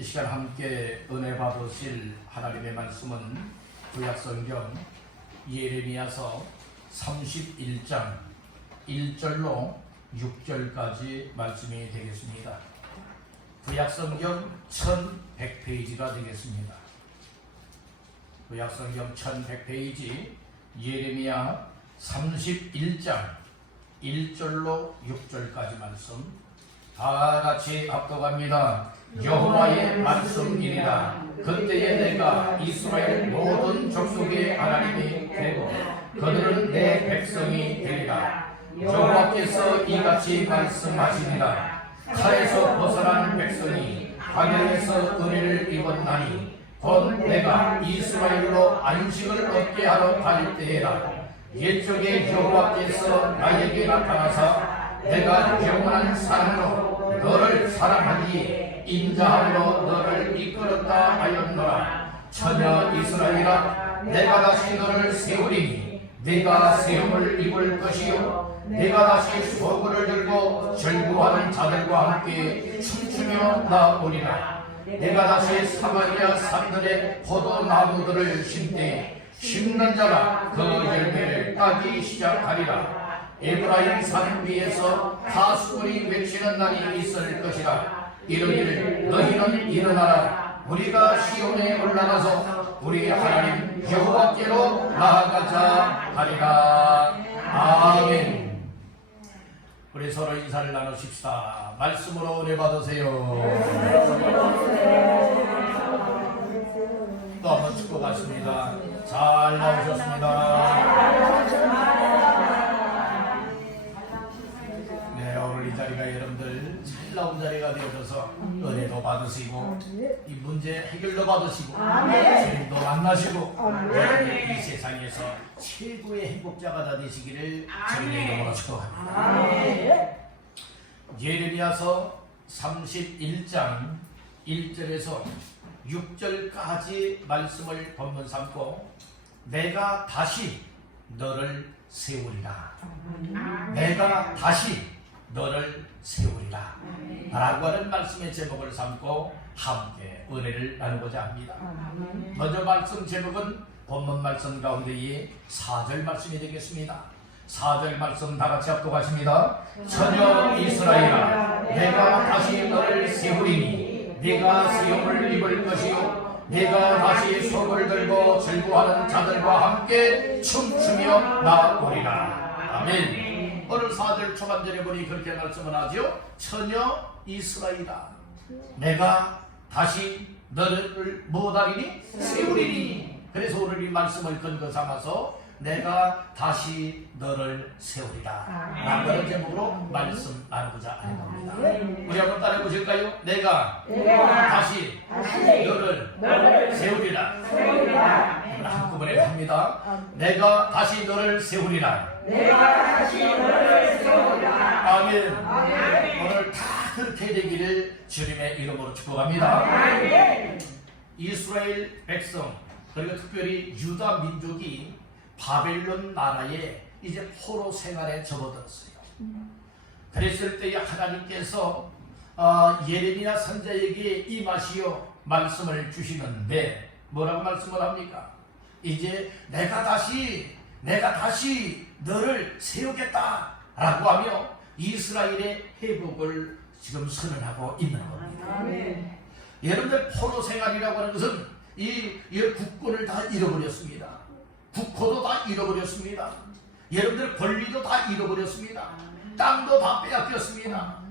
이 시간 함께 은혜 받으실 하나님의 말씀은 구약성경 예레미야서 31장 1절로 6절까지 말씀이 되겠습니다. 구약성경 1100페이지가 되겠습니다. 구약성경 1100페이지 예레미야 31장 1절로 6절까지 말씀 다 같이 합독합니다. 여호와의 말씀이니라. 그때에 내가 이스라엘 모든 족속의 하나님이 되고 그들은 내 백성이 되리라. 여호와께서 이같이 말씀하시니라. 칼에서 벗어난 백성이 광야에서 은혜를 입었나니 곧 내가 이스라엘로 안식을 얻게 하러 갈 때에라. 옛적에 여호와께서 나에게 나타나사 내가 영원한 사랑으로 너를 사랑하기에 인자함으로 너를 이끌었다 하였노라. 처녀 이스라엘아, 내가 다시 너를 세우리니 네가 세움을 입을 것이요 네가 다시 소굴을 들고 절구하는 자들과 함께 춤추며 나오리라. 내가 다시 사마리아 산들의 포도나무들을 심되 심는 자가 그 열매를 따기 시작하리라. 에브라임 산 위에서 가수들이 외치는 날이 있을 것이라. 이르기를 너희는 일어나라. 우리가 시온에 올라가서 우리 하나님 여호와께로 나아가자 하리라. 아멘. 우리 서로 인사를 나누십시다. 말씀으로 은혜 받으세요. 또 한번 축복하십니다. 잘 나오셨습니다. 오늘 이 자리가 여러분들 잘 나온 자리가 되어져서 은혜도 받으시고 이 문제 해결도 받으시고 주님도 만나시고 이 세상에서 최고의 행복자가 다 되시기를 주님의 이름으로 축복합니다. 예레미야서 31장 1절에서 6절까지 말씀을 본문 삼고 내가 다시 너를 세우리라. 내가 다시 너를 세우리라 라고 하는 말씀의 제목을 삼고 함께 은혜를 나누고자 합니다. 먼저 말씀 제목은 본문 말씀 가운데의 4절 말씀이 되겠습니다. 4절 말씀 다 같이 합독하십니다. 처녀 이스라엘아, 내가 다시 너를 세우리니 네가 세움을 입을 것이요 네가 다시 손을 들고 즐거워하는 자들과 함께 춤추며 나오리라. 아멘. 오늘 4절 초반절에 보니 그렇게 말씀을 하죠. 처녀 이스라엘아, 내가 다시 너를 무엇하리니? 세우리니. 그래서 오늘 이 말씀을 근거 삼아서 내가 다시 너를 세우리라 라고 하는 제목으로 말씀 나누고자 하는 겁니다. 우리 한번 따라해 보실까요? 내가 다시 너를 세우리라. 한꺼번에 합니다. 내가 다시 너를 세우리라. 아멘. 오늘 다 그렇게 되기를 주님의 이름으로 축복합니다. 이스라엘 백성 그리고 특별히 유다 민족이 바벨론 나라에 이제 포로 생활에 접어들었어요. 그랬을 때 하나님께서 예레미야 선지자에게 임하시어 말씀을 주시는데 뭐라고 말씀을 합니까? 이제 내가 다시 너를 세우겠다 라고 하며 이스라엘의 회복을 지금 선언하고 있는 겁니다. 여러분들 포로 생활이라고 하는 것은 이 국권을 다 잃어버렸습니다. 국호도 다 잃어버렸습니다. 여러분들 권리도 다 잃어버렸습니다. 땅도 다 빼앗겼습니다.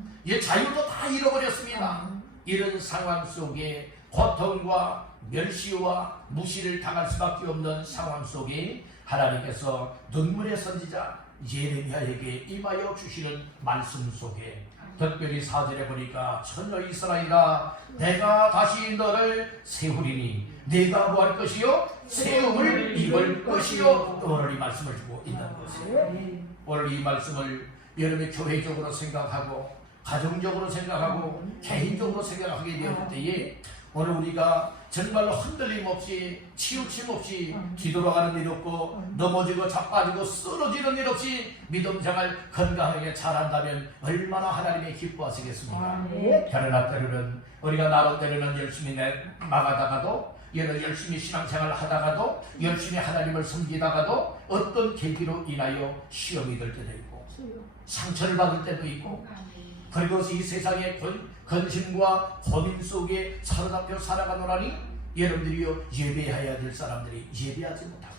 자유도 다 잃어버렸습니다. 이런 상황 속에 고통과 멸시와 무시를 당할 수밖에 없는 상황 속에 하나님께서 눈물의 선지자 예레미야에게 임하여 주시는 말씀 속에 특별히 4절에 보니까 처녀 이스라엘아, 내가 다시 너를 세우리니 네가 뭐 할 것이요? 세움을 입을 것이요. 오늘 이 말씀을 주고 있는 것이에요. 오늘 이 말씀을 여러분이 교회적으로 생각하고 가정적으로 생각하고 개인적으로 생각하게 되었을 때에 오늘 우리가 정말로 흔들림 없이 치우침 없이 뒤돌아가는 일 없고 넘어지고 자빠지고 쓰러지는 일 없이 믿음 생활 건강하게 잘한다면 얼마나 하나님이 기뻐하시겠습니까? 그러나 때로는 우리가 나름대로는 열심히 나가다가도 열심히 신앙생활을 하다가도 열심히 하나님을 섬기다가도 어떤 계기로 인하여 시험이 될 때도 있고 상처를 받을 때도 있고 그리고 이 세상의 근심과 고민 속에 사로잡혀 살아가노라니 여러분들이요 예배해야 될 사람들이 예배하지 못하고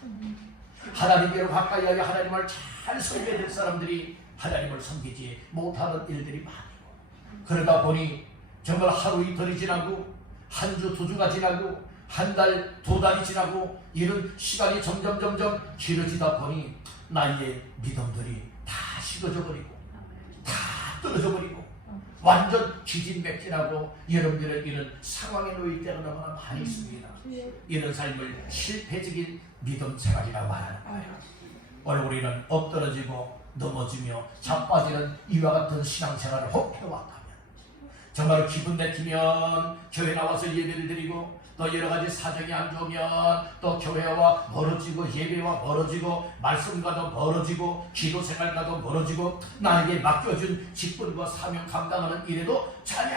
하나님께로 가까이 하여 하나님을 잘 섬겨야 될 사람들이 하나님을 섬기지 못하는 일들이 많고 그러다 보니 정말 하루 이틀이 지나고 한 주 두 주가 지나고 한 달 두 달이 지나고 이런 시간이 점점 길어지다 보니 나의 믿음들이 다 식어져 버리고 다 떨어져 버리고 완전 기진맥진하고 여러분들의 이런 상황에 놓일 때가 너무나 많이 있습니다. 이런 삶을 실패적인 믿음 생활이라고 말하는 거예요. 오늘 우리는 엎드러지고 넘어지며 자빠지는 이와 같은 신앙생활을 혹 해왔다면 정말 기분 내키면 교회 나와서 예배를 드리고 또 여러가지 사정이 안 좋으면 또 교회와 멀어지고 예배와 멀어지고 말씀과도 멀어지고 기도생활과도 멀어지고 나에게 맡겨준 직분과 사명 감당하는 일에도 전혀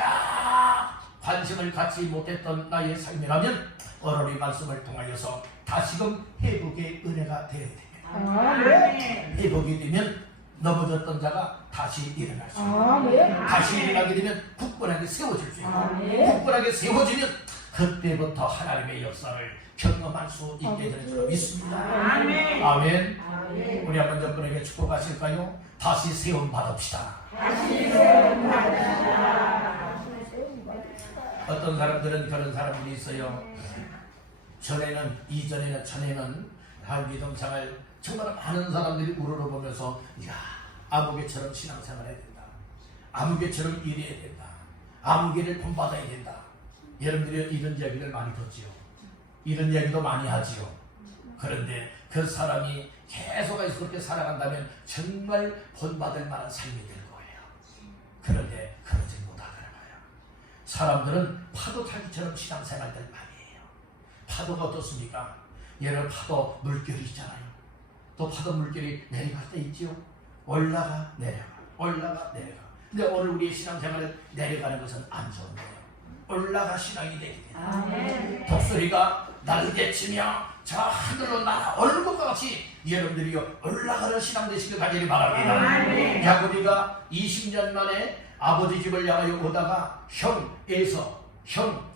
관심을 갖지 못했던 나의 삶이라면 오늘 이 말씀을 통하여서 다시금 회복의 은혜가 되어야 됩니다. 회복이 되면 넘어졌던 자가 다시 일어날 수 있고 다시 일어나게 되면 굳건하게 세워질 수 있고 굳건하게 세워지면 그때부터 하나님의 역사를 경험할 수 있게 될 줄 믿습니다. 아멘. 우리 한번 여러분에게 축복하실까요? 다시 세움 받읍시다. 어떤 사람들은 그런 사람들이 있어요. 전에는 믿음생활 정말 많은 사람들이 우러러보면서 야 아무개처럼 신앙생활 해야 된다. 아무개처럼 일해야 된다. 아무개를 본받아야 된다. 여러분들이 이런 이야기를 많이 듣지요. 이런 이야기도 많이 하지요. 그런데 그 사람이 계속해서 그렇게 살아간다면 정말 본받을 만한 삶이 될 거예요. 그런데 그러지 못하더라고요. 사람들은 파도 타기처럼 신앙생활들 많이 해요. 파도가 어떻습니까? 예를 파도 물결이 있잖아요. 또 파도 물결이 내려갈 때 있지요. 올라가 내려가 올라가 내려가. 근데 오늘 우리의 신앙생활은 내려가는 것은 안 좋은 거예요. 올라가 신앙이 되게 됩니다. 독수리가 날개치며 저 하늘로 날아오는 것과 같이 여러분들이요 올라가는 신앙 되시길 간절히 바랍니다. 야곱이가 20년 만에 아버지 집을 향하여 오다가 형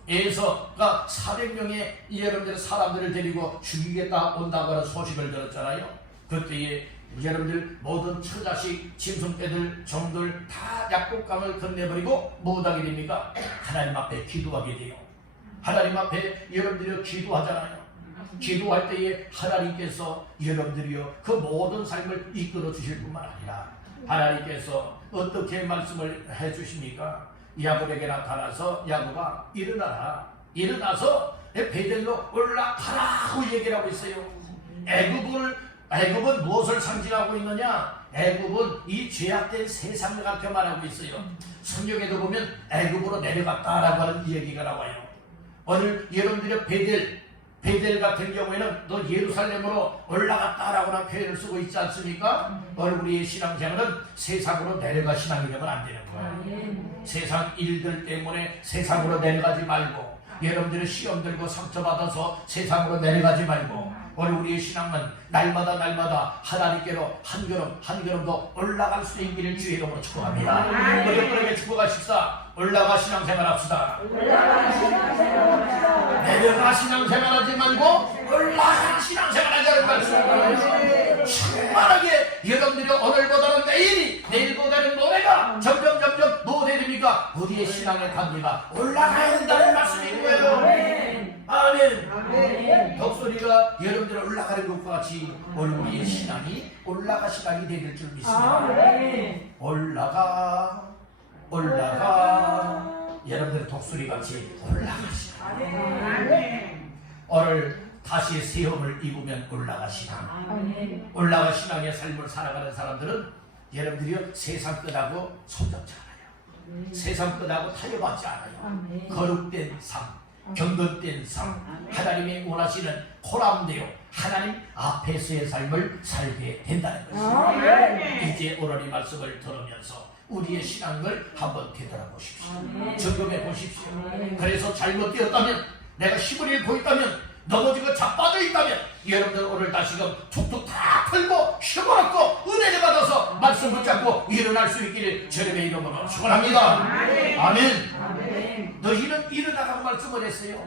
에서가 400명의 여러분들의 사람들을 데리고 죽이겠다 온다고 하는 소식을 들었잖아요. 그때에 여러분들 모든 처자식, 짐승떼들, 종들 다 약속감을 건네버리고 뭐하게 됩니까? 하나님 앞에 기도하게 돼요. 하나님 앞에 여러분들이 기도하잖아요. 기도할 때에 하나님께서 여러분들이요 그 모든 삶을 이끌어 주실 뿐만 아니라 하나님께서 어떻게 말씀을 해주십니까? 야곱에게 나타나서 야곱아 일어나라. 일어나서 베델로 올라가라고 얘기를 하고 있어요. 애굽은 무엇을 상징하고 있느냐? 애굽은 이 죄악된 세상을 갖게 말하고 있어요. 성경에도 보면 애굽으로 내려갔다라고 하는 얘기가 나와요. 오늘 여러분들의 베델 같은 경우에는 너 예루살렘으로 올라갔다라고 하는 표현을 쓰고 있지 않습니까? 오늘 우리의 신앙생활은 세상으로 내려가 신앙이 되면 안 되는 거예요. 세상 일들 때문에 세상으로 내려가지 말고 여러분들의 시험 들고 상처받아서 세상으로 내려가지 말고 오늘 우리의 신앙은 날마다 하나님께로 한 걸음 더 올라갈 수 있기를 주의 이름으로 축복합니다. 우리 여러분에게 축복하십시다. 올라가 신앙생활 합시다. 내려가 신앙생활 하지 말고 올라가 신앙생활 하자는 말씀. 충만하게 여러분들이 오늘보다는 내일보다는 모레가 점점 뭐가 됩니까? 우리의 신앙의 단계가 올라가야 된다는 말씀인 거예요. 아멘. 독수리가 여러분들 올라가는 것과 같이 오늘 우리의 신앙이 올라가 신앙이 되길 줄 믿습니다. 올라가 여러분들 독수리 같이 올라가시라. 오늘 다시 세움을 입으면 올라가 신앙. 올라가 신앙의 삶을 살아가는 사람들은 여러분들이 세상 끝하고 손잡지 않아요. 세상 끝하고 타협하지 않아요. 거룩된 삶, 경건된 삶, 하나님이 원하시는 보람되어 하나님 앞에서의 삶을 살게 된다는 것입니다. 이제 오늘 이 말씀을 들으면서 우리의 신앙을 한번 되돌아보십시오. 점검해 보십시오. 그래서 잘못되었다면, 내가 힘을 잃고 있다면, 넘어지고 자빠져 있다면, 여러분들 오늘 다시금 툭툭 다 털고 힘을 얻고 은혜를 받아서 말씀 붙잡고 일어날 수 있기를 주님의 이름으로 축원합니다. 아멘. 너희는 일어나라고 말씀을 했어요.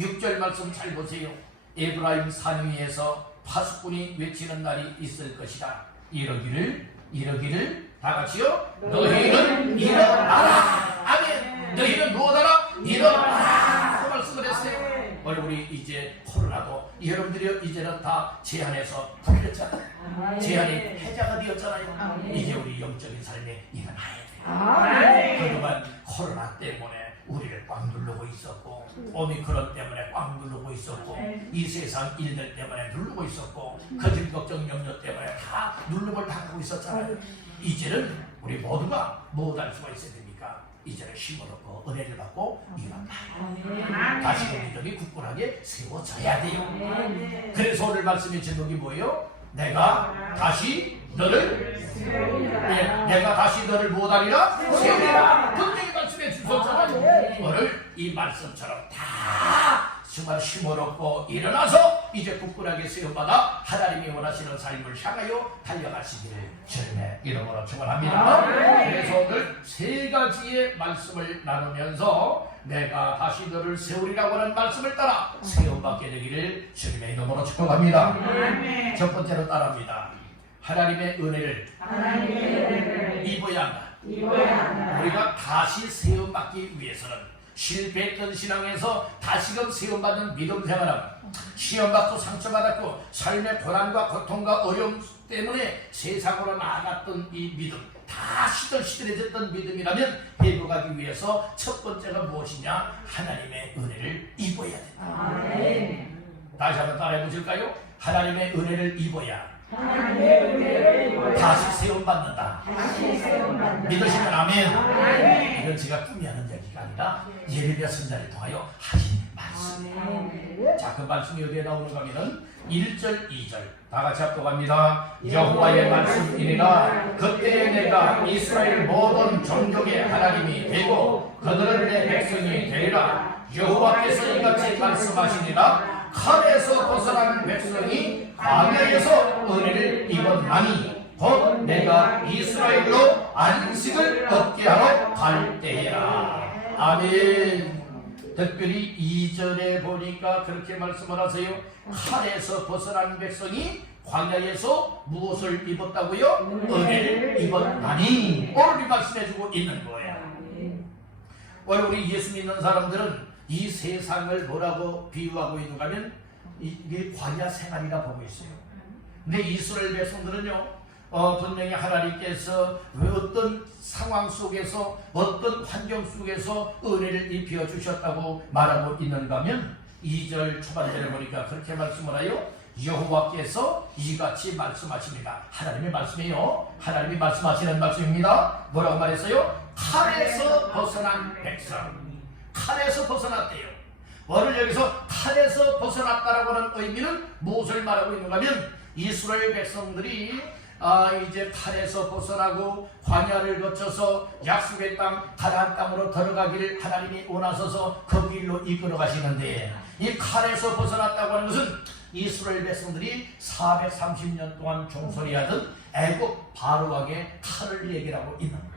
6절 말씀 잘 보세요. 에브라임 산 위에서 파수꾼이 외치는 날이 있을 것이다. 이러기를 다 같이요. 너희는 일어나라. 아멘. 너희는 무엇하라? 일어나라. 그 말씀을 했어요. 오늘 우리 이제 코로나도 여러분들이 이제는 다 제한해서 풀렸잖아요. 제한이 해자가 되었잖아요. 이제 우리 영적인 삶에 일어나야 돼요. 그동안 코로나 때문에 우리를 꽉 누르고 있었고, 오미크론 때문에 꽉 누르고 있었고, 이 세상 일들 때문에 누르고 있었고, 거짓 걱정 염려 때문에 다 누름을 당하고 있었잖아요. 이제는 우리 모두가 무엇할 수가 있어야 됩니까? 이제는 힘을 얻고 은혜를 받고 일어나요. 다시 그 믿음이 굳건하게 세워져야 돼요. 그래서 오늘 말씀의 제목이 뭐예요? 내가 다시 너를 내가 다시 너를 무엇하리라? 세우리라. 분명히 말씀해 주셨잖아요. 오늘 이 말씀처럼 다 정말 힘을 얻고 일어나서 이제 굳건하게 세움받아 하나님이 원하시는 삶을 향하여 달려가시기를 주님의 이름으로 축원합니다. 그래서 오늘 세 가지의 말씀을 나누면서 내가 다시 너를 세우리라고 하는 말씀을 따라 세움받게 되기를 주님의 이름으로 축원합니다. 첫 번째로 따라합니다. 하나님의 은혜를 입어야 한다. 우리가 다시 세움받기 위해서는 실패했던 신앙에서 다시금 세움받는 믿음 생활하고, 시험받고 상처받았고 삶의 고난과 고통과 어려움 때문에 세상으로 나아갔던 이 믿음, 다 시들시들해졌던 믿음이라면 회복하기 위해서 첫 번째가 무엇이냐? 하나님의 은혜를 입어야 된다. 다시 한번 따라해 보실까요? 하나님의 은혜를 입어야 다시 세움받는다. 믿으시면 아멘. 이건 제가 꿈이 하는 얘기가 아니라 예레미야 선지자를 통하여 하신 말씀이에요. 자, 그 말씀이 어디에 나오는가 하면은 1절 2절 다 같이 합독합니다. 여호와의 말씀이니라. 그때에 내가 이스라엘 모든 종족의 하나님이 되고 그들은 내 백성이 되리라. 여호와께서 이같이 말씀하시니라. 칼에서 벗어난 백성이 광야에서 은혜를 입었나니 곧 내가 이스라엘로 안식을 얻게 하러 갈 때이라. 아멘. 특별히 2절에 보니까 그렇게 말씀을 하세요. 칼에서 벗어난 백성이 광야에서 무엇을 입었다고요? 은혜를 입었나니. 오늘 말씀해주고 있는 거예요. 오늘 우리 예수 믿는 사람들은 이 세상을 뭐라고 비유하고 있는가 하면 이게 광야 생활이라 보고 있어요. 근데 이스라엘 백성들은요, 분명히 하나님께서 어떤 상황 속에서 어떤 환경 속에서 은혜를 입혀 주셨다고 말하고 있는가 하면 2절 초반절에 보니까 그렇게 말씀을 하여 여호와께서 이같이 말씀하십니다. 하나님의 말씀이에요. 하나님이 말씀하시는 말씀입니다. 뭐라고 말했어요? 칼에서 벗어난 백성. 칼에서 벗어났대요. 오늘 여기서 칼에서 벗어났다라고 하는 의미는 무엇을 말하고 있는가 하면 이스라엘 백성들이 이제 칼에서 벗어나고 광야를 거쳐서 약속의 땅 가나안 땅으로 들어가기를 하나님이 원하셔서 그 길로 이끌어 가시는데, 이 칼에서 벗어났다고 하는 것은 이스라엘 백성들이 430년 동안 종살이하던 애굽 바로왕의 칼을 얘기하고 있는 거예요.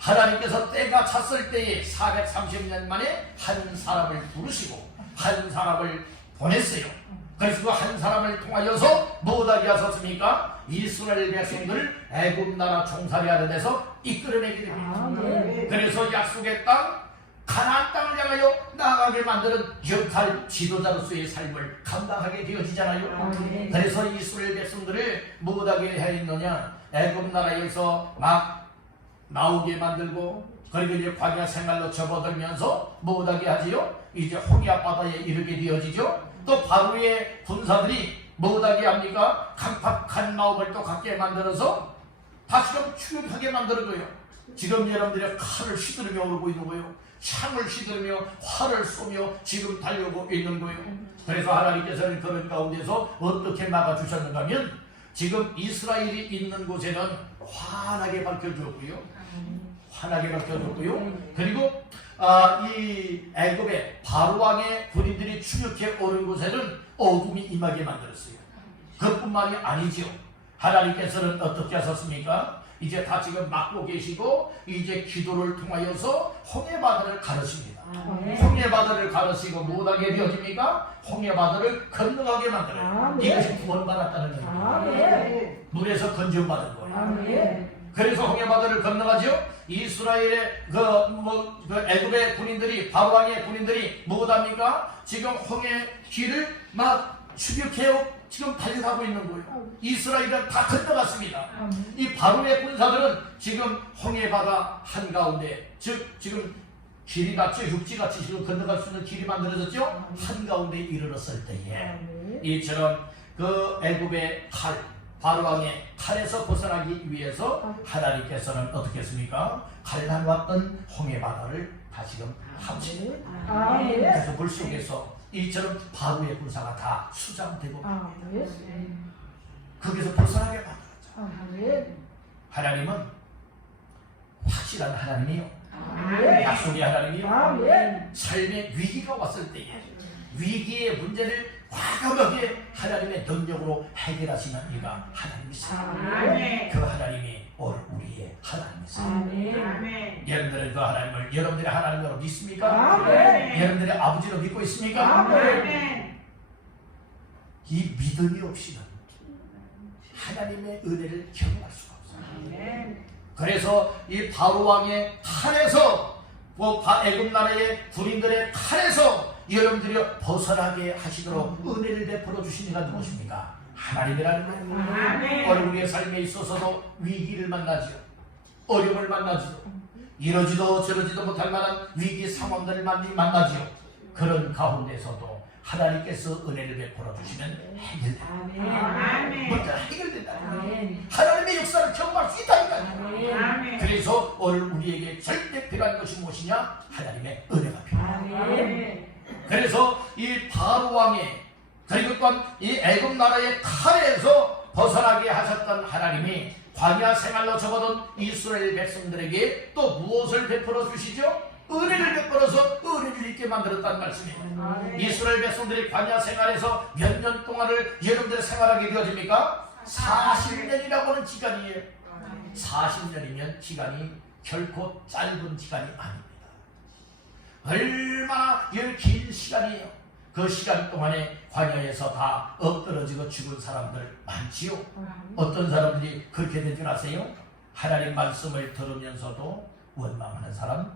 하나님께서 때가 찼을 때에 430년 만에 한 사람을 부르시고 한 사람을 보냈어요. 그래서 그 한 사람을 통하여서 무엇하게 하셨습니까? 이스라엘 백성들을 애굽 나라 종살이하는 데서 이끌어내게 됩니다. 그래서 약속의 땅 가나안 땅을 향하여 나아가게 만드는 역할 지도자로서의 삶을 감당하게 되어지잖아요. 그래서 이스라엘 백성들을 무엇하게 했느냐? 애굽 나라에서 막 나오게 만들고, 그리고 이제 광야 생활로 접어들면서 무엇하게 하지요? 이제 호기압 바다에 이르게 되어지죠. 또 바로의 군사들이 무엇하게 합니까? 강팍한 마음을 또 갖게 만들어서 다시금 추격하게 만들어줘요. 지금 여러분들이 칼을 휘두르며 오르고 있는 거예요. 창을 휘두르며 활을 쏘며 지금 달려오고 있는 거예요. 그래서 하나님께서는 그런 가운데서 어떻게 막아주셨는가 하면 지금 이스라엘이 있는 곳에는 환하게 밝혀주었고요. 환하게 밝혀줬고요. 그리고 이 애굽의 바로왕의 군인들이 추격해 오른 곳에는 어둠이 임하게 만들었어요. 그뿐만이 아니죠. 하나님께서는 어떻게 하셨습니까? 이제 다 지금 막고 계시고 이제 기도를 통하여서 홍해바다를 가르십니다. 홍해바다를 가르시고 못하게 되어집니까? 홍해바다를 건너가게 만들어요. 이것이 구원받았다는 거예요. 물에서 건져받은 거예요. 그래서 홍해바다를 건너가죠. 이스라엘의 그 애굽의 군인들이 바로왕의 군인들이 못합니까? 지금 홍해 길을 막 추격해요. 지금 달려가고 있는 거예요. 이스라엘은 다 건너갔습니다. 이 바로의 군사들은 지금 홍해바다 한가운데, 즉 지금 길이 같이 육지같이 지금 건너갈 수 있는 길이 만들어졌죠. 한가운데 이르렀을 때에 이처럼 그 애굽의 칼, 바로왕의 칼에서 벗어나기 위해서 하나님께서는 어떻게 했습니까? 갈라놓았던 홍해바다를 다시금 합치는 거예요. 그래서 물속에서 이처럼 바로의 군사가 다 수장되고 거기서 벗어나게 만들었죠. 하나님은 확실한 하나님이요. 약속의 하나님이요. 삶의 위기가 왔을 때에 위기의 문제를 과감하게 하나님의 능력으로 해결하시는 이가 하나님이세요. 그 하나님이 오늘 우리의 하나님이세요. 여러분들은 그 하나님을 여러분들의 하나님으로 믿습니까? 여러분들의 아버지로 믿고 있습니까? 이 믿음이 없이는 하나님의 은혜를 경험할 수가 없어요. 그래서 이 바로왕의 칼에서 애굽 나라의 군인들의 칼에서 여러분들이 벗어나게 하시도록 은혜를 베풀어 주신 이가 누구십니까? 하나님이라는 거예요. 오늘 우리의 삶에 있어서도 위기를 만나죠. 어려움을 만나죠. 이러지도 저러지도 못할 만한 위기 상황들을 만나죠. 그런 가운데서도 하나님께서 은혜를 베풀어 주시면 해결됩니다. 먼저 해결된다. 하나님의 역사를 경험할 수 있다니까요. 그래서 오늘 우리에게 절대 필요한 것이 무엇이냐? 하나님의 은혜가 필요합니다. 그래서 이 바로왕의 그리고 또한 이 애굽 나라의 칼에서 벗어나게 하셨던 하나님이 광야 생활로 접어든 이스라엘 백성들에게 또 무엇을 베풀어 주시죠? 은혜를 베풀어서 은혜를 있게 만들었다는 말씀이에요. 이스라엘 백성들이 광야 생활에서 몇 년 동안을 여러분들 생활하게 되어집니까? 40년이라고 하는 기간이에요. 40년이면 기간이 결코 짧은 기간이 아닙니다. 얼마나 긴 시간이에요. 그 시간 동안에 광야에서 다 엎드러지고 죽은 사람들 많지요. 어떤 사람들이 그렇게 된 줄 아세요? 하나님 말씀을 들으면서도 원망하는 사람,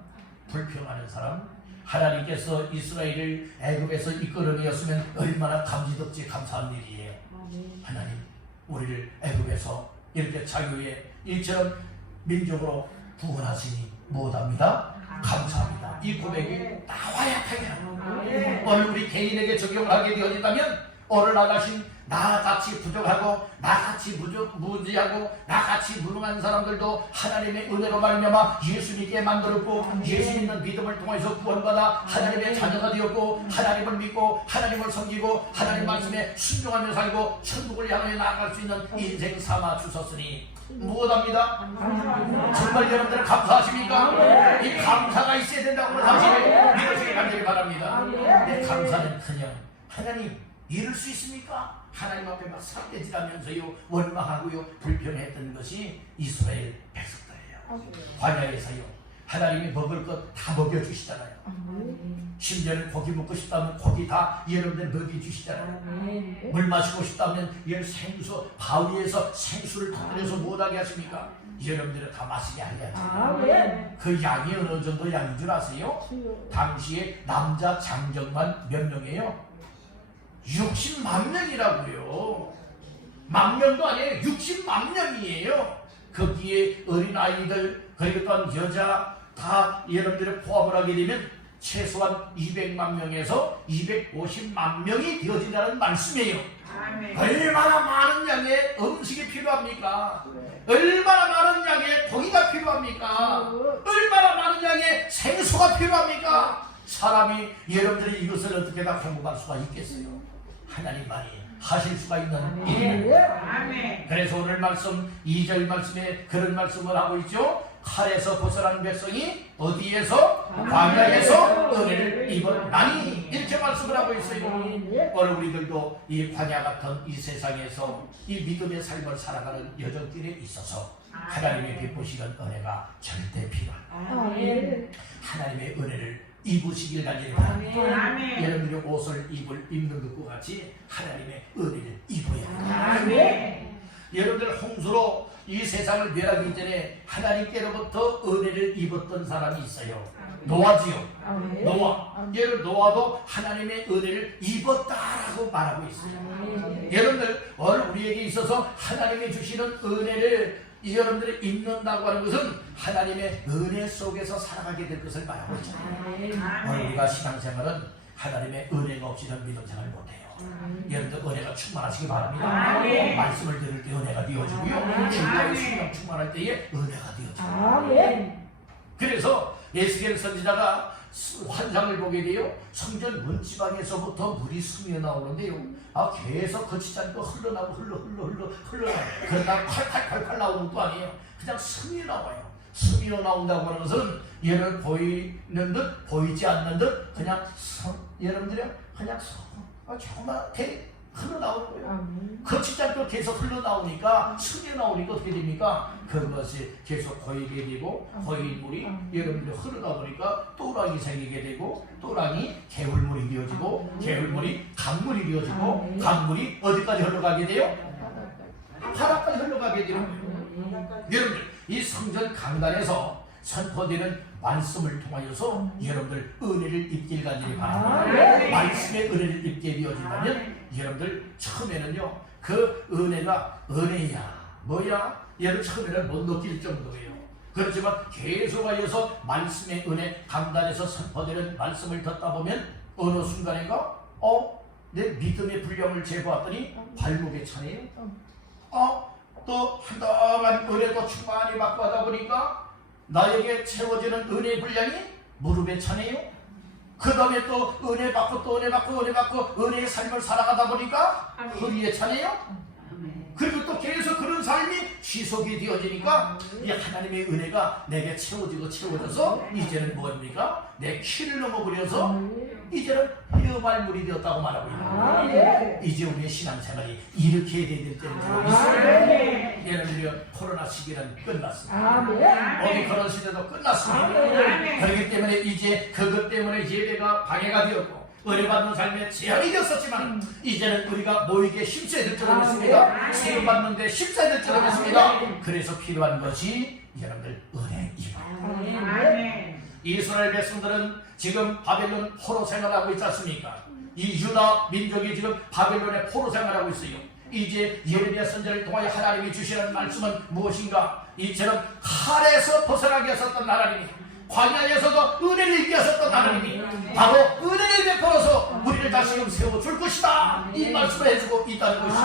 불평하는 사람. 하나님께서 이스라엘을 애굽에서 이끌어내었으면 얼마나 감지덕지 감사한 일이에요. 하나님 우리를 애굽에서 이렇게 자유의 일처럼 민족으로 구원하시니 못합니다. 감사합니다. 이 고백이 나와야 되냐. 오늘 우리 개인에게 적용을 하게 되어진다면 오늘 나같이 부족하고 나같이 무지하고 나같이 무능한 사람들도 하나님의 은혜로 말미암아 예수 믿게 만들었고 예수 믿는 믿음을 통해서 구원받아 하나님의 자녀가 되었고 하나님을 믿고 하나님을 섬기고 하나님 말씀에 순종하며 살고 천국을 향해 나아갈 수 있는 인생 삼아 주셨으니 무엇합니다? 정말 여러분들 감사하십니까? 이 감사가 있어야 된다고 사실 믿으시기 간절히 바랍니다. 내 감사는커녕 하나님 이룰 수 있습니까? 하나님 앞에 막 삿대질하면서요 원망하고요 불평했던 것이 이스라엘 백성들이에요. 광야에서요 하나님이 먹을 것 다 먹여주시잖아요. 심지어는 고기 먹고 싶다면 고기 다 여러분들 먹여주시잖아요. 물 마시고 싶다면 생수 바위에서 생수를 터뜨려서 못하게 하십니까? 여러분들은 다 마시게 하야죠. 그 양이 어느 정도 양인 줄 아세요? 당시에 남자 장정만 몇 명이에요? 60만 명이라고요. 만 명도 아니에요. 60만 명이에요. 거기에 어린아이들 그리고 또한 여자 다 여러분들을 포함을 하게 되면 최소한 200만 명에서 250만 명이 되어진다는 말씀이에요. 아멘. 얼마나 많은 양의 음식이 필요합니까? 얼마나 많은 양의 고기가 필요합니까? 얼마나 많은 양의 생수가 필요합니까? 사람이 여러분들이 이것을 어떻게 다 공급할 수가 있겠어요? 하나님만이 하실 수가 있는 일입니다. 아멘. 그래서 오늘 말씀 2절 말씀에 그런 말씀을 하고 있죠. 칼에서 벗어난 백성이 어디에서? 광야에서 은혜를 입었나니, 이렇게 말씀을 하고 있어요. 오늘 우리들도 이 광야 같은 이 세상에서 이 믿음의 삶을 살아가는 여정길에 있어서 하나님의 베푸시는 은혜가 절대 필요합니다. 하나님의 은혜를 입으시길 간절히 바랍니다. 아멘. 여러분들이 옷을 입는 것과 같이 하나님의 은혜를 입어야 합니다. 아멘. 여러분들 홍수로 이 세상을 멸하기 전에 하나님께로부터 은혜를 입었던 사람이 있어요. 노아지요. 노아. 여러분 노아도 하나님의 은혜를 입었다라고 말하고 있어요. 여러분들 오늘 우리에게 있어서 하나님이 주시는 은혜를 여러분들이 입는다고 하는 것은 하나님의 은혜 속에서 살아가게 될 것을 말하고 있잖아요. 오늘 우리가 신앙생활은 하나님의 은혜가 없이는 믿음생활을 못해요. 여러분들 은혜가 충만하시기 바랍니다. 말씀을 들을 때 은혜가 되어지고요. 기도의 순간 충만할 때에 은혜가 되어져요. 그래서 에스겔 선지자가 환상을 보게 돼요. 성전 문지방에서부터 물이 스며 나오는데요. 계속 거치지 않고 흘러나오고 흘러나오고 그러다가 콸콸콸콸 나오는 것도 아니에요. 그냥 스며 나와요. 스며 나온다고 하는 것은 얘를 보이는 듯 보이지 않는 듯 그냥 여러분들이 그냥 조금만 흘러나오는 거예요. 거치지 않고 계속 흘러나오니까 스며 나오니까 어떻게 됩니까? 그것이 계속 고이게 되고 고인 물이 여러분들 흐르다 보니까 또랑이 생기게 되고 또랑이 개울물이 되어지고 개울물이 강물이 되어지고 강물이 어디까지 흘러가게 돼요? 바다까지 흘러가게 되는 거예요. 여러분들 이 성전 강단에서 선포되는 말씀을 통하여서 여러분들 은혜를 입길 간절히 바랍니다. 말씀의 은혜를 입게 되어진다면 여러분들 처음에는요 그 은혜가 은혜야 뭐야? 얘를 처음에는 못 느낄 정도예요. 그렇지만 계속하여서 말씀의 은혜 강단에서 선포되는 말씀을 듣다 보면 어느 순간인가 내 믿음의 분량을 재보았더니 발목에 차네요. 또 한동안 은혜도 충만히 받고 하다 보니까 나에게 채워지는 은혜의 분량이 무릎에 차네요. 그 다음에 또 은혜 받고 또 은혜 받고 은혜 받고 은혜의 삶을 살아가다 보니까 허리에 차네요. 그리고 또 계속 그런 삶이 지속이 되어지니까 이 하나님의 은혜가 내게 채워져서 이제는 뭡니까? 내 키를 넘어버려서 이제는 뼈발물이 되었다고 말하고 있는 거예요. 이제 우리의 신앙생활이 이렇게 해야 될 때는 좀 있어요. 여러분들이 코로나 시기는 끝났습니다. 오미크론 시대도 끝났습니다. 그렇기 때문에 이제 그것 때문에 예배가 방해가 되었고 은혜받는 삶에 제한이 되었었지만 이제는 우리가 모이게 힘써야 될 줄을 믿습니다. 세움받는데 힘써야 될 줄을 믿습니다. 그래서 필요한 것이 여러분들 은혜입니다. 이스라엘 백성들은 지금 바벨론 포로 생활하고 있지 않습니까? 이 유다 민족이 지금 바벨론의 포로 생활하고 있어요. 이제 예레미야 선지자를 통하여 하나님이 주시는 말씀은 무엇인가? 이처럼 칼에서 벗어나게 하셨던 하나님이 광야에서도 은혜를 입게 하셨던 하나님이 바로 은혜를 베풀어서 우리를 다시금 세워줄 것이다 이 말씀을 해주고 있다는 것이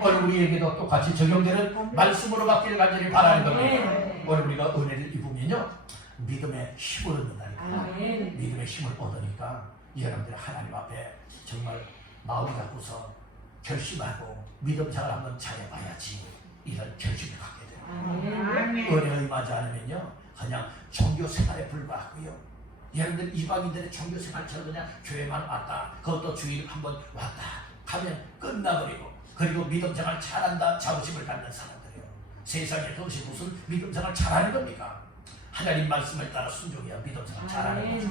오늘 우리에게도 똑같이 적용되는 말씀으로 받기를 간절히 바라는 겁니다. 오늘 우리가 은혜를 입으면요 믿음의 힘을 얻는다니까. 믿음의 힘을 얻으니까 여러분들 하나님 앞에 정말 마음을 잡고서 결심하고 믿음장을 한번 잘해봐야지 이런 결심을 갖게 돼요. 은혜에 임하지 않으면요 그냥 종교생활에 불과하고요. 여러분들 이방인들의 종교생활처럼 그냥 교회만 왔다 그것도 주일 한번 왔다 하면 끝나버리고 그리고 믿음생활 잘한다 자부심을 갖는 사람들이에요. 세상에 그것이 무슨 믿음생활 잘하는 겁니까? 하나님 말씀을 따라 순종해야 믿음생활 잘하는 거죠.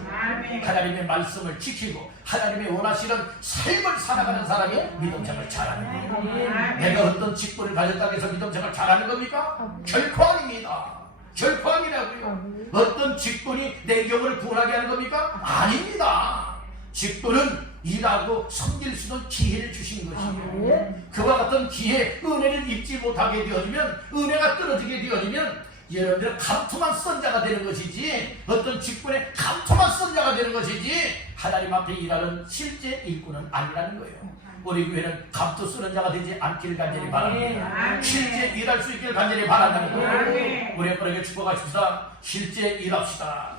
하나님의 말씀을 지키고 하나님의 원하시는 삶을 살아가는 사람이 믿음생활 잘하는 거예요. 내가 어떤 직분을 가졌다고 해서 믿음생활 잘하는 겁니까? 결코 아닙니다. 결코 아니라고요. 어떤 직분이 내 영혼을 구원하게 하는 겁니까? 아닙니다. 직분은 일하고 섬길 수 있는 기회를 주신 것이에요. 그와 같은 기회, 은혜를 입지 못하게 되어지면 은혜가 떨어지게 되어지면 여러분들 감투만 쓴 자가 되는 것이지 어떤 직분에 감투만 쓴 자가 되는 것이지 하나님 앞에 일하는 실제 일꾼은 아니라는 거예요. 우리 교회는 감투 쓰는 자가 되지 않기를 간절히 바랍니다. 실제 일할 수 있기를 간절히 바란다는 거예요. 우리 여러분에게 축복하십시다. 실제 일합시다.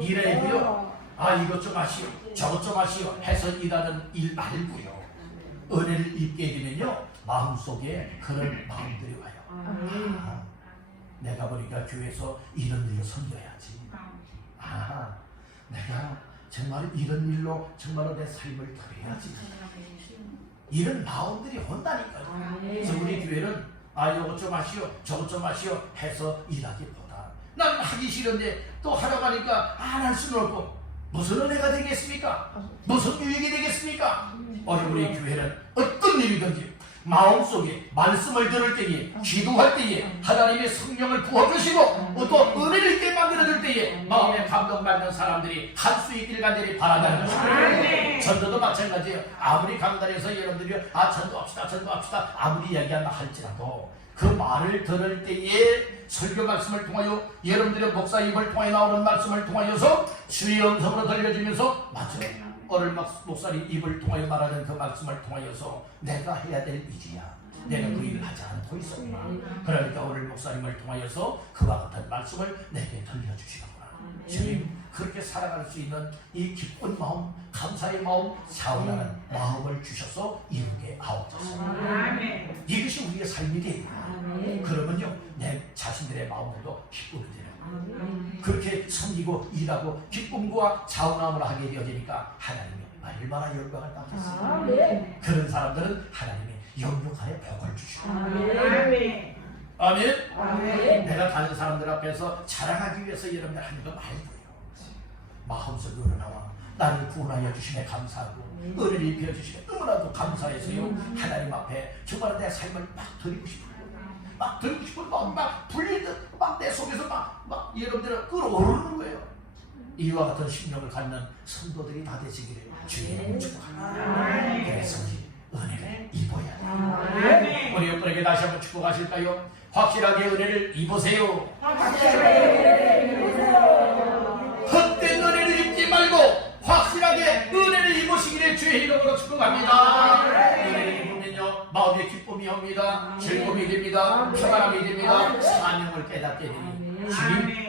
일해도요, 아 이것 좀 하시오, 저것 좀 하시오 해서 일하는 일 말고요, 은혜를 입게 되면요 마음속에 그런 마음들이 와요. 아, 내가 보니까 교회에서 이런 일로 섬겨야지. 아, 내가 정말 이런 일로 정말로 내 삶을 드려야지. 이런 마음들이 온다니까요. 그래서 우리 교회는 아 이것 좀 하시오, 저것 좀 하시오 해서 일하기보다 난 하기 싫은데 또 하라고 하니까 안 할 수는 없고 무슨 은혜가 되겠습니까? 무슨 유익이 되겠습니까? 우리 교회는 어떤 일이든지 마음속에 말씀을 들을 때에, 기도할 때에 하나님의 성령을 부어주시고 또 은혜를 있게 만들어줄 때에 마음에 감동받는 사람들이 할 수 있기를 간절히 바라는 것입니다. 전도도 마찬가지예요. 아무리 강단에서 여러분들이 전도합시다 아무리 이야기한다 할지라도 그 말을 들을 때에 설교 말씀을 통하여 여러분들의 목사 입을 통해 나오는 말씀을 통하여서 주의 음성으로 들려주면서 맞아요. 오늘 목사님 입을 통하여 말하는 그 말씀을 통하여서 내가 해야 될 일이야. 내가 그 일을 하지 않고 있었구나. 그러니까 오늘 목사님을 통하여서 그와 같은 말씀을 내게 들려주시는구나. 주님 그렇게 살아갈 수 있는 이 기쁜 마음, 감사의 마음, 사랑하는 마음을 주셔서 이루게 하옵소서. 이것이 우리의 삶이 되리라. 그러면요 내 자신들의 마음으로도 기쁨이 되는 그렇게 섬기고 일하고 기쁨과 자원함을 하게 되어지니까 하나님이 얼마나 영광을 받겠어요. 그런 사람들은 하나님의 영육간에 복을 주시고 아멘. 내가 다른 사람들 앞에서 자랑하기 위해서 여러분들 하는 거 말고요, 마음속에 우러나와 나를 구원하여 주심에 감사하고 은혜를 입혀 주시면 너무나도 감사해서요 하나님 앞에 정말 내 삶을 막 드리고 싶어요. 막 들고 싶은 마음 막 불리듯 막 내 속에서 막 여러분들은 끌어오르는 거예요. 이와 같은 심령을 갖는 성도들이 다 되시기를 주님으로 축복합니다. 그래서 은혜를 입어야 돼요. 우리 여러분에게 다시 한번 축복하실까요? 확실하게 은혜를 입으세요. 헛된 은혜를 입지 말고 확실하게 은혜를 입으시기를 주의 이름으로 축복합니다. 은혜를 입으면요 마음의 기쁨이 옵니다. 즐거움이 됩니다. 평안함이 됩니다. 사명을 깨닫게 됩니다.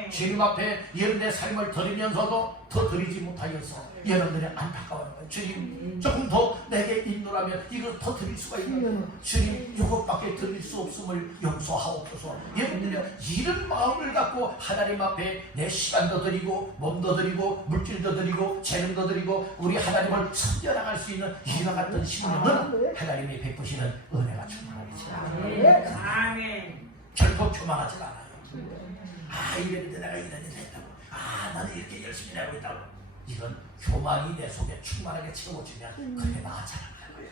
주님 앞에 여러분의 삶을 드리면서도 더 드리지 못하여서 여러분들의 안타까워요. 주님 조금 더 내게 인도라면 이걸 더 드릴 수가 있는데 주님 이것밖에 드릴 수 없음을 용서하옵소서. 여러분들이 이런 마음을 갖고 하나님 앞에 내 시간도 드리고 몸도 드리고 물질도 드리고 재능도 드리고 우리 하나님을 섬겨나갈 수 있는 이와 같은 심령은 하나님이 베푸시는 은혜가 충만하겠습니다. 결코 교만하지 않아요. 아 이랬는데 내가 이런 일을 했다고, 아 나는 이렇게 열심히 하고 있다고, 이런 교만이 내 속에 충만하게 채워지면 그게 나 자랑하는 거예요.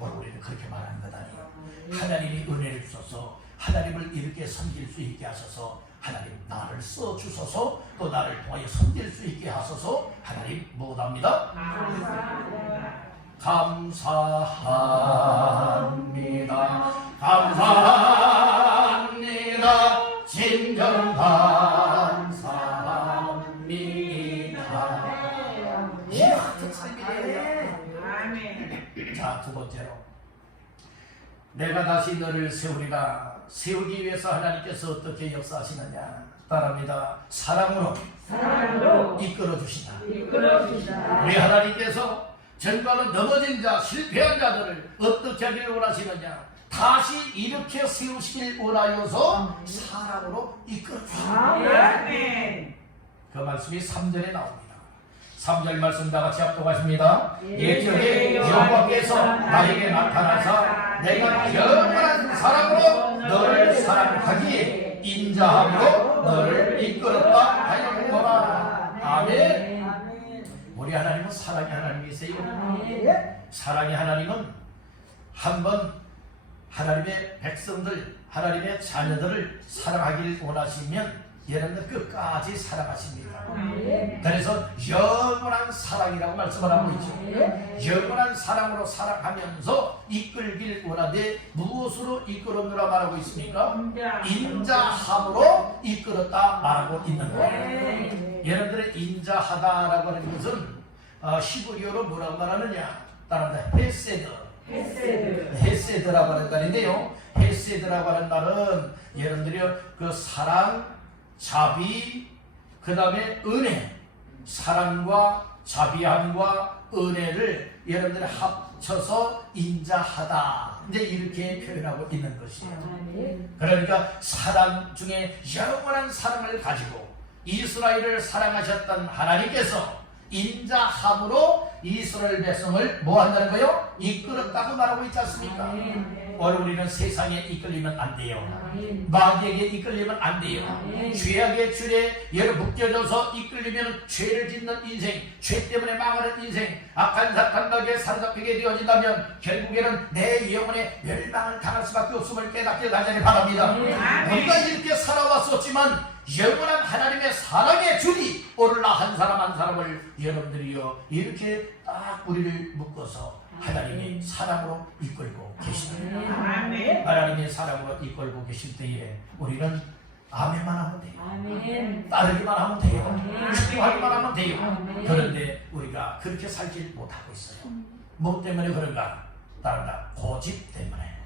오늘 우리는 그렇게 말하는 것 아니에요. 하나님이 은혜를 주셔서 하나님을 이렇게 섬길 수 있게 하셔서 하나님 나를 써주셔서 또 나를 통하여 섬길 수 있게 하셔서 하나님 뭐답니다? 감사합니다. 감사합니다. 진정 감사합니다. 이와 같은 삶이래요. 자, 두 번째로 내가 다시 너를 세우리라. 세우기 위해서 하나님께서 어떻게 역사하시느냐? 따라합니다. 사랑으로 이끌어 주시다. 우리 하나님께서 전반은 넘어진 자, 실패한 자들을 어떻게 하기를 원하시느냐? 다시 이렇게 세우시길 원하여서 사랑으로 이끌어 주시다. 그 말씀이 3절에 나옵니다. 3절 말씀 다 같이 합독하십니다. 옛적에 여호와께서 나에게 나타나사 내가 영원한 사랑으로 너를 사랑하기에 인자함으로 너를 이끌었다 하였노라. 아멘. 우리 하나님은 사랑의 하나님이세요. 사랑의 하나님은 한번 하나님의 백성들, 하나님의 자녀들을 사랑하기를 원하시면 여러분들 끝까지 사랑하십니다. 그래서 영원한 사랑이라고 말씀을 하고 있죠. 영원한 사랑으로 사랑하면서 이끌길 원하되 무엇으로 이끌었느라 말하고 있습니까? 인자함으로 이끌었다 말하고 있는 거예요. 여러분들의 인자하다라고 하는 것은 히브리어로 뭐라고 말하느냐? 따라합니다. 헤세드라고 하는 말인데요. 헤세드라고 하는 말은 여러분들이 그 사랑, 자비, 그 다음에 은혜, 사랑과 자비함과 은혜를 여러분들이 합쳐서 인자하다, 이제 이렇게 표현하고 있는 것이에요. 그러니까 사랑 중에 영원한 사랑을 가지고 이스라엘을 사랑하셨던 하나님께서 인자함으로 이스라엘 백성을 뭐 한다는 거요? 이끌었다고 말하고 있지 않습니까? 오늘 우리는 세상에 이끌리면 안 돼요. 마귀에게 이끌리면 안 돼요. 죄악의 줄에 묶여져서 이끌리면 죄를 짓는 인생, 죄 때문에 망하는 인생, 악한 사탄에게 사로잡히게 되어진다면 결국에는 내 영혼의 멸망을 당할 수밖에 없음을 깨닫게 달라니 바랍니다. 우리가 이렇게 살아왔었지만 영원한 하나님의 사랑의 줄이 오늘 나 한 사람 한 사람을 여러분들이요 이렇게 딱 우리를 묶어서 하나님의 사랑으로 이끌고 계십니다. 하나님의 사랑으로 이끌고 계실 때에 우리는 아멘만 하면 돼요. 따르기만 하면 돼요. 순종하기만 하면 돼요. 그런데 우리가 그렇게 살지 못하고 있어요. 뭐 때문에 그런가? 따른다. 고집 때문에.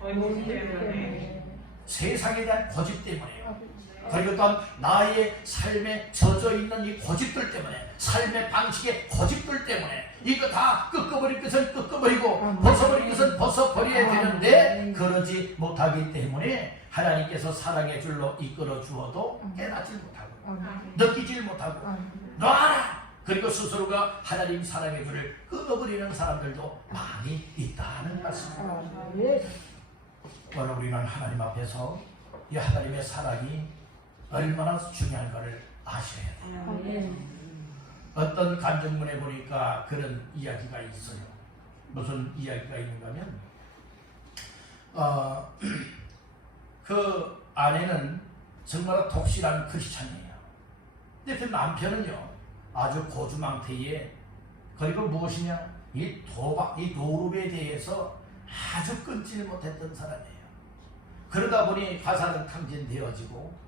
세상에 대한 고집 때문에요. 그리고 또한 나의 삶에 젖어 있는 이 고집들 때문에, 삶의 방식의 고집들 때문에 이거 다 꺾어버릴 것은 꺾어버리고 벗어버릴 것은 벗어버려야 되는데 그러지 못하기 때문에 하나님께서 사랑의 줄로 이끌어 주어도 깨닫지 못하고 느끼지 못하고 놔라! 그리고 스스로가 하나님 사랑의 줄을 끊어버리는 사람들도 많이 있다는 말씀입니다. 오늘 우리는 하나님 앞에서 이 하나님의 사랑이 얼마나 중요한가를 아셔야 돼요. 어떤 간증문에 보니까 그런 이야기가 있어요. 무슨 이야기가 있는가 하면 그 아내는 정말 독실한 크리스찬이에요. 근데 그 남편은요 아주 고주망태에, 그리고 무엇이냐, 이 도박, 이 노름에 대해서 아주 끊지를 못했던 사람이에요. 그러다 보니 가사는 탕진되어지고,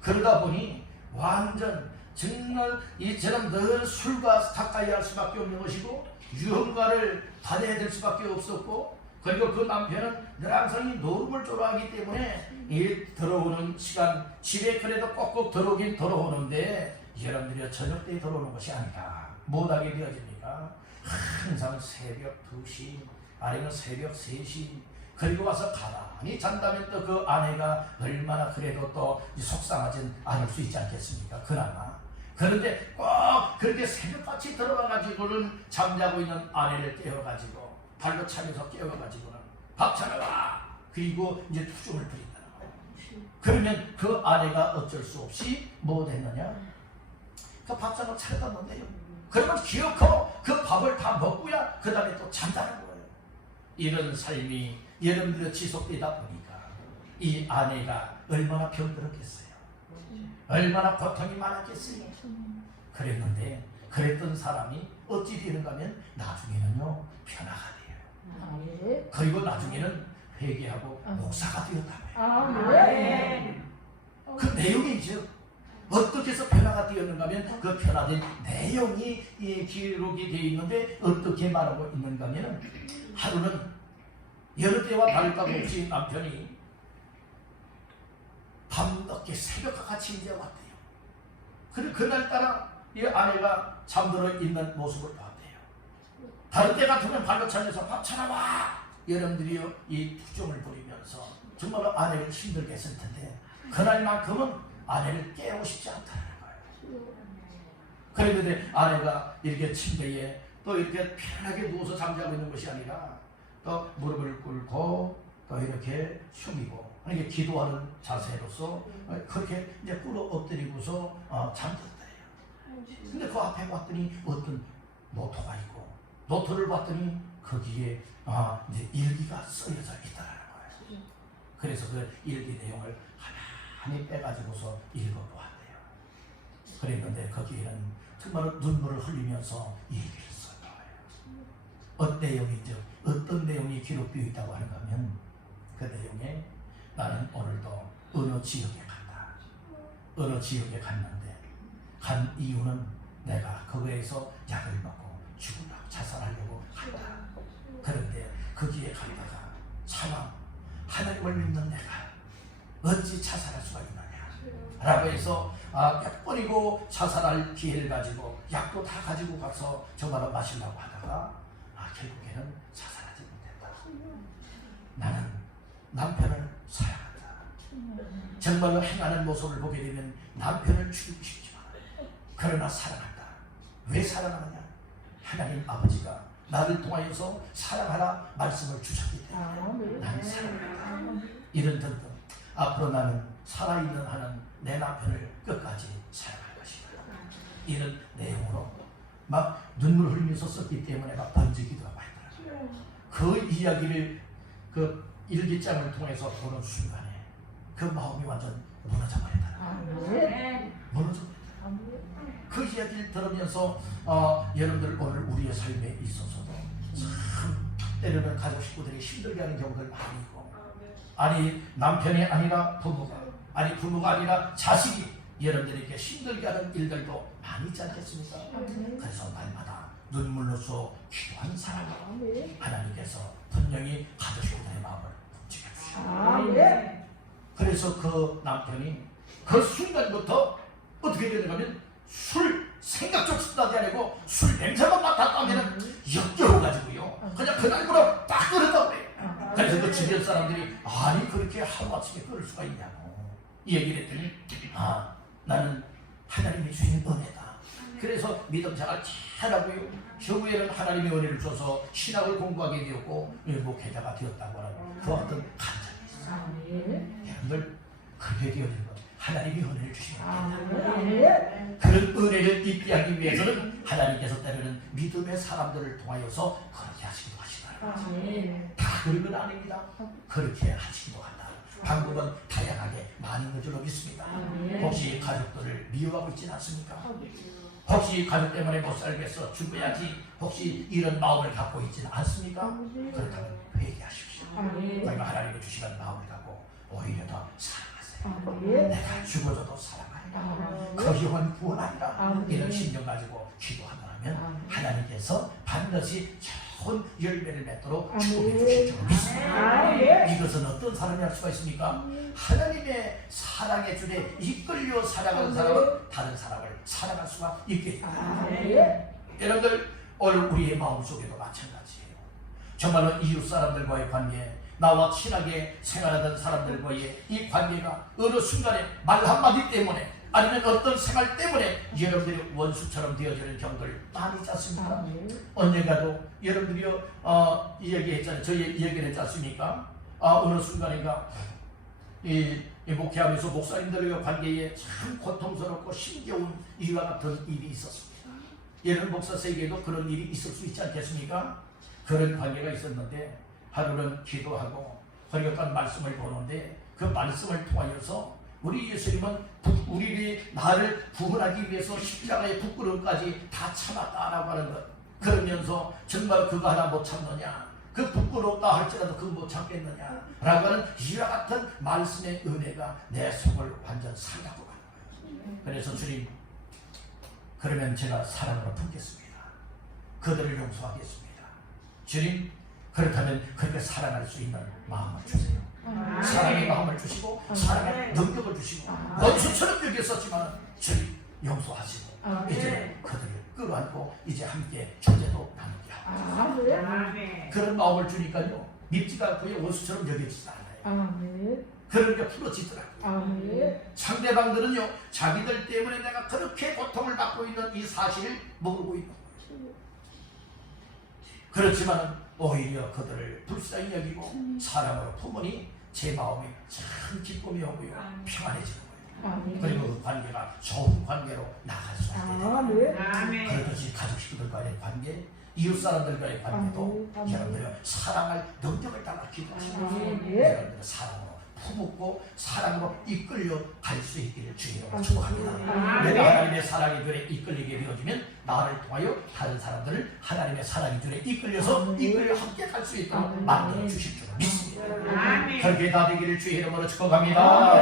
그러다 보니 완전 정말 이처럼 늘 술과 가까이 할 수밖에 없는 것이고 유흥가를 다녀야 될 수밖에 없었고, 그리고 그 남편은 늘 항상 이 노름을 좋아하기 때문에 이 들어오는 시간, 집에 그래도 꼭꼭 들어오긴 들어오는데 여러분들이 저녁 때 들어오는 것이 아니라 못하게 되어집니까? 항상 새벽 2시 아니면 새벽 3시 그리고 와서 가만히 잔다면 또 그 아내가 얼마나 그래도 또 속상하진 않을 수 있지 않겠습니까? 그나마. 그런데 꼭 그렇게 새벽같이 들어와가지고는 잠자고 있는 아내를 깨워가지고 발로 차면서 깨워가지고는 밥 차려라! 그리고 이제 투정을 부린다는 거예요. 그러면 그 아내가 어쩔 수 없이 뭐 했느냐? 그 밥상을 차려다 놓는데요. 그러면 기어코 그 밥을 다 먹고야 그 다음에 또 잔다는 거예요. 이런 삶이 여러분들의 지속되다 보니까 이 아내가 얼마나 병들었겠어요. 얼마나 고통이 많았겠어요. 그랬는데 그랬던 사람이 어찌 되는가 하면 나중에는요 변화가 돼요. 그리고 나중에는 회개하고 목사가 되었다고요. 그 내용이죠. 어떻게 해서 변화가 되었는가 하면 그 변화된 내용이 기록이 되어 있는데 어떻게 말하고 있는가 하면 하루는 여느 때와 다를 것 없이 남편이 밤늦게 새벽과 같이 이제 왔대요. 그리고 그날따라 이 아내가 잠들어 있는 모습을 봤대요. 다른 때 같으면 발로 차면서 밥 차려와! 여러분들이요 이 투정을 부리면서 정말 아내를 힘들게 했을 텐데 그날만큼은 아내를 깨우고 싶지 않다는 거예요. 그런데 아내가 이렇게 침대에 또 이렇게 편하게 누워서 잠자고 있는 것이 아니라 또 무릎을 꿇고 또 이렇게 숙이고 이렇게 기도하는 자세로서 그렇게 이제 꿇어 엎드리고서 잠들었대요. 근데 그 앞에 봤더니 어떤 노트가 있고 노트를 봤더니 거기에 이제 일기가 쓰여져 있다는 거예요. 그래서 그 일기 내용을 하나하나 빼가지고서 읽어보았대요. 그랬는데 거기에는 정말 눈물을 흘리면서 얘기를 했어요. 어떤 내용이 기록되어 있다고 하는가 하면 그 내용에 나는 오늘도 어느 지역에 간다. 어느 지역에 갔는데 간 이유는 내가 거기에서 약을 먹고 죽으려고 자살하려고 간다. 그런데 거기에 갔다가 차마 하나님을 믿는 내가 어찌 자살할 수가 있느냐 라고 해서 몇 번이고 자살할 기회를 가지고 약도 다 가지고 가서 정말로 마시려고 하다가 결국에는 자살하지 못했다. 나는 남편을 사랑한다. 정말로 행하는 모습을 보게 되면 남편을 죽이고 싶지만 그러나 사랑한다. 왜 사랑하느냐? 하나님 아버지가 나를 통하여서 사랑하라 말씀을 주셨기 때문에 나는 사랑한다. 이런 등등 앞으로 나는 살아있는 한은 내 남편을 끝까지 사랑할 것이다. 이런 내용으로 막 눈물 흘리면서 썼기 때문에 막 번지기도 하고 하더라고요. 그 이야기를 그 일기장을 통해서 보는 순간에 그 마음이 완전 무너져 버리더라고요. 무너져 버리더라고요. 그 이야기를 들으면서 여러분들 오늘 우리의 삶에 있어서도 참 때로는 가족 식구들이 힘들게 하는 경우들 많이 있고 아니 남편이 아니라 부모가 아니 부모가 아니라 자식이 여러분들에게 힘들게 하는 일들도 많이 있지 않겠습니까? 그래서 날마다 눈물로써 기도하는 사람을 하나님께서 분명히 가족 식구들의 마음을 움직여 주시고 그래서 그 남편이 그 순간부터 어떻게 되는가 하면 술 생각조차도 나지 않고 술 냄새만 맡았다면 역겨워가지고요 그냥 그날부터 딱 끓였다고 그래요. 그래서 그 주변 사람들이 아니 그렇게 하루아침에 끓을 수가 있냐고 이 얘기를 했더니 나는 하나님이 주신 은혜다. 그래서 믿음 생활 잘하고요 교회는 하나님의 은혜를 줘서 신학을 공부하게 되었고 목회자가 되었다고 하는 그 어떤 감정이 있어요. 여러분들 그렇게 되어진 것 하나님이 은혜를 주십니다. 그런 은혜를 입게 하기 위해서는 하나님께서 때로는 믿음의 사람들을 통하여서 그렇게 하시기도 하시더라고요. 다 그런 건 아닙니다. 그렇게 하시기도 한다. 방법은 다양하게 많이 있는 줄로 믿습니다. 혹시 가족들을 미워하고 있지는 않습니까? 혹시 가족 때문에 못 살겠어 죽어야지 혹시 이런 마음을 갖고 있지는 않습니까? 그렇다면 회개하십시오. 저희가 하나님의 주시는 마음을 갖고 오히려 더 사랑하세요. 내가 죽어져도 사랑하리라. 그 영혼 구원하리라. 이런 심정 가지고 기도한다면 하나님께서 반드시 좋은 열매를 맺도록 축복해 주실 줄 믿습니다. 이것은 어떤 사람이 할 수가 있습니까? 하나님의 사랑의 줄에 이끌려 살아가는 사람은 다른 사람을 사랑할 수가 있게 됩니다. 여러분들 오늘 우리의 마음속에도 마찬가지예요. 정말로 이웃 사람들과의 관계 나와 친하게 생활하던 사람들과의 이 관계가 어느 순간에 말 한마디 때문에 아니면 어떤 생활 때문에 여러분들이 원수처럼 되어지는 경우들 많이 있지 않습니까? 언젠가도 여러분들이요 이야기했잖아요. 저희 이야기를 했지 않습니까? 어느 순간인가 이 목회하면서 목사님들의 관계에 참 고통스럽고 힘겨운 이와 같은 일이 있었습니다. 여러분 목사 세계에도 그런 일이 있을 수 있지 않겠습니까? 그런 관계가 있었는데 하루는 기도하고 허리역한 말씀을 보는데 그 말씀을 통하여서 우리 예수님은 우리를 나를 구원하기 위해서 십자가의 부끄러움까지 다 참았다라고 하는 것. 그러면서 정말 그거 하나 못 참느냐? 그 부끄럽다 할지라도 그거 못 참겠느냐? 라고 하는 이와 같은 말씀의 은혜가 내 속을 완전 살라고 하는 거예요. 그래서 주님 그러면 제가 사랑으로 품겠습니다. 그들을 용서하겠습니다. 주님 그렇다면 그렇게 사랑할 수 있는 마음을 주세요. 사랑의 마음을 주시고 사랑의 능력을 주시고 원수처럼 여겼었지만 주님 용서하시고 이제 그들을 끌어안고 이제 함께 존재도 나누게 하고 그런 마음을 주니까요 밉지가 않고 원수처럼 여겨지지 않아요. 그런 게 풀어지더라고요. 상대방들은요 자기들 때문에 내가 그렇게 고통을 받고 있는 이 사실을 모르고 있는 거예요. 그렇지만 오히려 그들을 불쌍히 여기고 사랑으로 품으니 제 마음이 참 기쁨이 오고요 평안해지는 거예요. 그리고 그 관계가 좋은 관계로 나갈 수 있게 됩니다. 그렇듯이 가족 식구들과의 관계, 이웃 사람들과의 관계도 여러분들이 사랑할 능력을 달라 기도하시고 여러분들은 사랑으로 품고 사랑으로 이끌려 갈 수 있기를 주님으로 축복합니다. 내가 하나님의 사랑의 줄에 이끌리게 되어지면 나를 통하여 다른 사람들을 하나님의 사랑의 줄에 이끌려 함께 갈 수 있도록 만들어 주실 줄 믿습니다. 그렇게 다 되기를 주의 이름으로 축복합니다.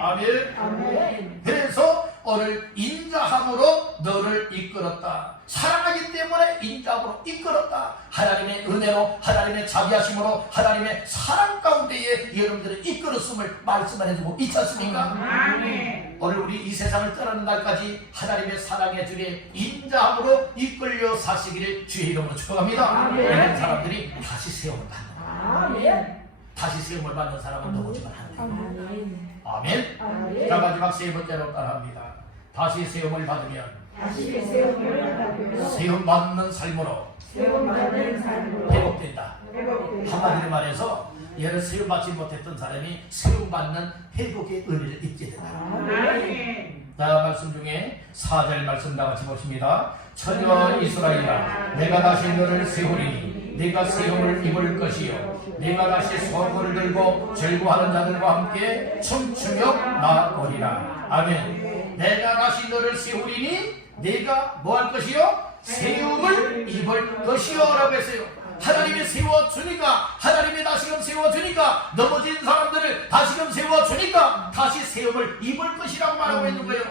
아멘. 그래서 오늘 인자함으로 너를 이끌었다. 사랑하기 때문에 인자함으로 이끌었다. 하나님의 은혜로, 하나님의 자비하심으로, 하나님의 사랑 가운데에 여러분들을 이끌었음을 말씀을 해주고 있지 않습니까? 오늘 우리 이 세상을 떠나는 날까지 하나님의 사랑의 줄에 인자함으로 이끌려 사시기를 주의 이름으로 축복합니다. 이런 사람들이 다시 세움을 받는, 다시 세움을 받는 사람은 누구지만 하나님. 아멘. 자, 마지막 세 번째로 따라합니다. 다시 세움을 받으면 세움 받는 삶으로 회복된다. 한마디로 말해서 예를 세움 받지 못했던 사람이 세움 받는 회복의 은혜를 입게 된다. 자, 말씀 중에 4절 말씀 다 같이 보십니다. 처녀 이스라엘아, 내가 다시 너를 세우리니 네가 세움을 입을 것이요 네가 다시 소고를 들고 절구하는 자들과 함께 춤추며 나오리라. 아멘. 내가 다시 너를 세우리니 네가 뭐 할 것이요? 세움을 입을 것이요 라고 했어요. 하나님이 세워주니까, 하나님이 다시금 세워주니까, 넘어진 사람들을 다시금 세워주니까 다시 세움을 입을 것이라고 말하고 있는 거예요.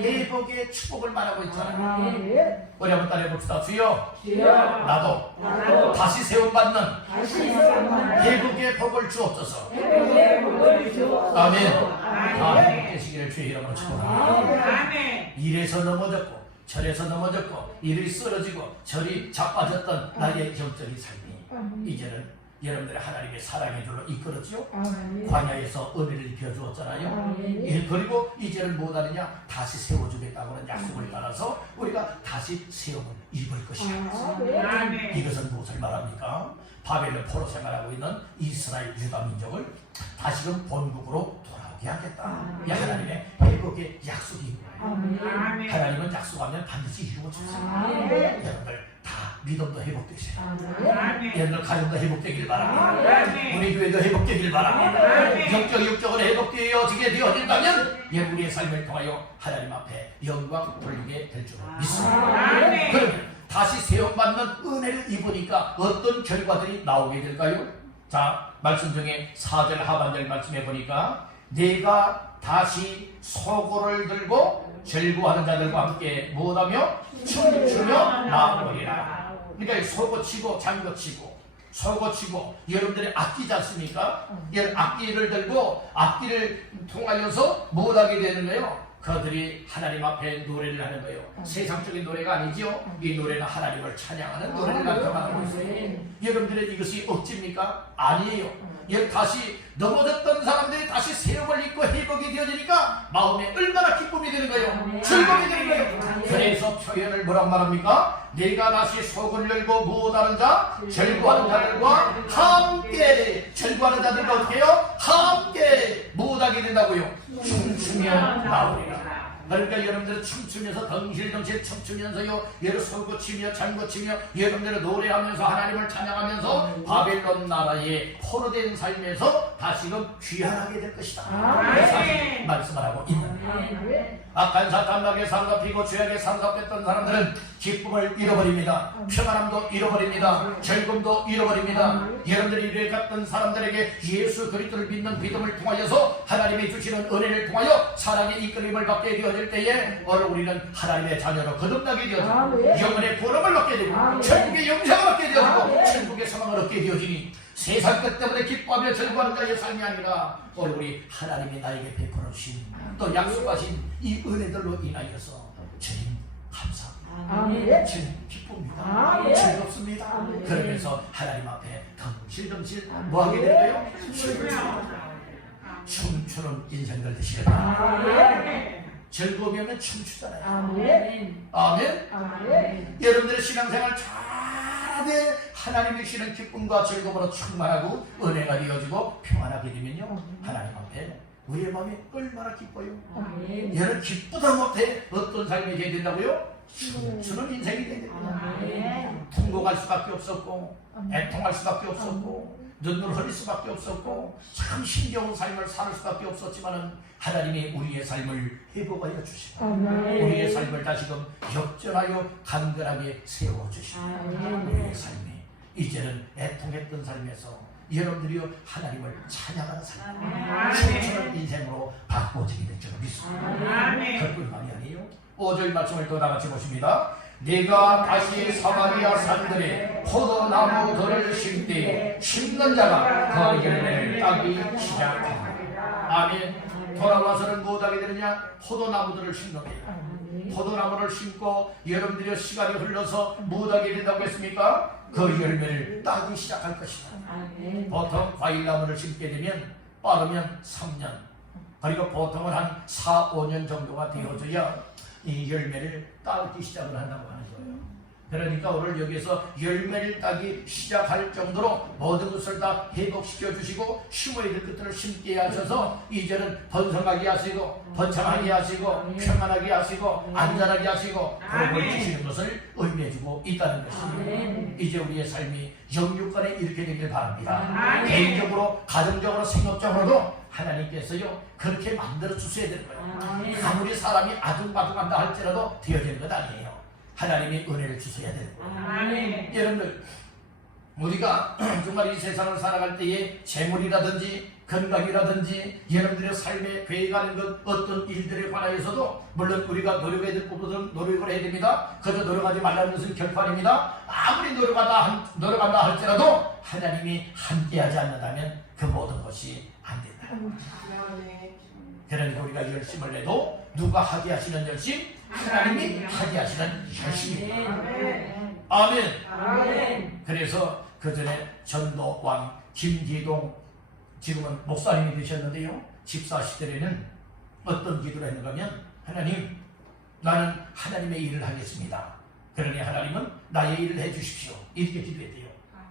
회복의 축복을 말하고 있잖아요. 우리 한번 따라해봅시다. 주여, 나도 다시 세움받는 회복의 복을 주옵소서. 아멘. 되시기를 주의 이름으로 축복합니다. 일에서 넘어졌고 절에서 넘어졌고 일이 쓰러지고 절이 자빠졌던 나의 영적인 삶이 이제는 여러분들의 하나님의 사랑의 줄로 이끌었죠. 광야에서 은혜를 입혀주었잖아요. 그리고 이제는 뭐하느냐, 다시 세워주겠다고는 약속을 따라서 우리가 다시 세움을 입을 것이야. 이것은 무엇을 말합니까? 바벨론 포로 생활하고 있는 이스라엘 유다 민족을 다시금 본국으로 돌아오게 하겠다. 이 하나님의 회복의 약속이 하나님은 약속하면 반드시 이루어 주세요. 여러분들 다 믿음도 회복되세요. 여러분들 가정도 회복되길 바랍니다. 우리 교회도 회복되길 바랍니다. 영적으로 회복되어지게 되어진다면 우리의 삶을 통하여 하나님 앞에 영광 돌리게 될 줄 믿습니다. 그러면 다시 세움받는 은혜를 입으니까 어떤 결과들이 나오게 될까요? 자, 말씀 중에 4절 하반절 말씀해 보니까 내가 다시 소고를 들고 절구하는 자들과 함께 무엇하며 춤추며 나오리라. 그러니까 소고치고 장구치고 소고치고 여러분들이 악기지 않습니까? 이런 악기를 들고 악기를 통하여서 무엇하게 되는 거예요? 그들이 하나님 앞에 노래를 하는 거예요. 세상적인 노래가 아니죠. 이 노래는 하나님을 찬양하는 노래를 나타나고 있어요. 여러분들의 이것이 억지입니까? 아니에요. 다시 넘어졌던 사람들이 다시 세움을 입고 회복이 되어지니까 마음에 얼마나 기쁨이 되는 거예요. 즐거움이 되는 거예요. 그래서 표현을 뭐라고 말합니까? 내가 다시 속을 열고 무엇하는 자? 절구하는 자들과 함께. 절구하는 자들과 어떻게 해요? 함께 무엇하게 된다고요? 춤추며 나오리라. 그러니까 여러분들은 춤추면서 덩실덩실 춤추면서요, 여러 소고치며 장구치며 여러분들은 노래하면서 하나님을 찬양하면서 바벨론 나라의 포로된 삶에서 다시금 귀환하게 될 것이다. 사실 말씀을 하고 있는 악한 사탄락에 삼갑히고 죄악에 삼갑했던 사람들은 기쁨을 잃어버립니다. 평안함도 잃어버립니다. 즐거움도 잃어버립니다. 여러분들이 이래 갔던 사람들에게 예수 그리스도를 믿는 믿음을 통하여서 하나님이 주시는 은혜를 통하여 사랑의 이끌림을 받게 되어질 때에 오늘 우리는 하나님의 자녀로 거듭나게 되어지고 영혼의 보람을 얻게 되고 천국의 영생을 얻게 되어지고 천국의 소망을 얻게 되어지니 세상 것 때문에 기뻐하며 즐거워하는 자의 삶이 아니라 오늘 우리 하나님이 나에게 베풀어 주신 또 약속하신 이 은혜들로 인하여서 주님 감사합니다. 주님 기쁩니다. 즐겁습니다. 그러면서 하나님 앞에 덩실덩실 뭐하게 될까요? 춤추는 인생들 되시겠다. 즐거우면 춤추잖아요. 아멘. 여러분들의 신앙생활 잘하되 하나님의 주시는 기쁨과 즐거움으로 충만하고 은혜가 되어지고 평안하게 되면요, 하나님 앞에 우리의 마음이 얼마나 기뻐요. 여러분 기쁘다 못해 어떤 삶이 되게 된다고요? 춤추는 인생이 되게 됩니다. 통곡할 수밖에 없었고 애통할 수밖에 없었고 눈물 흘릴 수밖에 없었고 참 힘겨운 삶을 살 수밖에 없었지만은 하나님이 우리의 삶을 회복하여 주시고 우리의 삶을 다시금 역전하여 간결하게 세워주시고 우리의 삶이 이제는 애통했던 삶에서 여러분들이요 하나님을 찬양하는 삶, 청천한 인생으로 바꿔지게 될 줄 믿습니다. 그뿐만이 아니에요. 5절 말씀을 또 다같이 보십니다. 내가 다시 사마리아 산들에 포도나무들을 심되 심는 자가 그 열매를 따기 시작하리라. 아멘. 돌아와서는 무엇하게 되느냐? 포도나무들을 심는 거예요. 포도나무를 심고 여러분들의 시간이 흘러서 무엇하게 된다고 했습니까? 그 열매를 따기 시작할 것이다. 보통 과일나무를 심게 되면 빠르면 3년, 그리고 보통은 한 4, 5년 정도가 되어져야 이 열매를 따기 시작을 한다고 하는 거예요. 그러니까 오늘 여기서 열매를 따기 시작할 정도로 모든 것을 다 회복시켜 주시고 심어야 될 것들을 심게 하셔서 이제는 번성하게 하시고 번창하게 하시고 평안하게 하시고 안전하게 하시고 복을 주시는 것을 의미해주고 있다는 것입니다. 이제 우리의 삶이 영육간에 이렇게 되길 바랍니다. 개인적으로 가정적으로 생업적으로도 하나님께서요 그렇게 만들어 주셔야 되는 거예요. 아무리 사람이 아둥바둥한다 할지라도 되어지는 것 아니에요. 하나님이 은혜를 주셔야 되는 거예요. 여러분들 우리가 정말 이 세상을 살아갈 때에 재물이라든지 건강이라든지 여러분들의 삶에 괴해가는 것 어떤 일들에 관하여서도 물론 우리가 노력해야 될 부분은 노력을 해야 됩니다. 그저 노력하지 말라는 것은 결판입니다. 아무리 노력한다 할지라도 하나님이 함께하지 않는다면 그 모든 것이 안 된다. 그러니까 우리가 열심을 내도 누가 하게 하시는 열심? 하나님이 하게 하시는 열심입니다. 아멘. 그래서 그 전에 전도왕 김기동 지금은 목사님이 되셨는데요. 집사 시절에는 어떤 기도를 했는가 하면 하나님 나는 하나님의 일을 하겠습니다. 그러니 하나님은 나의 일을 해주십시오. 이렇게 기도했대요.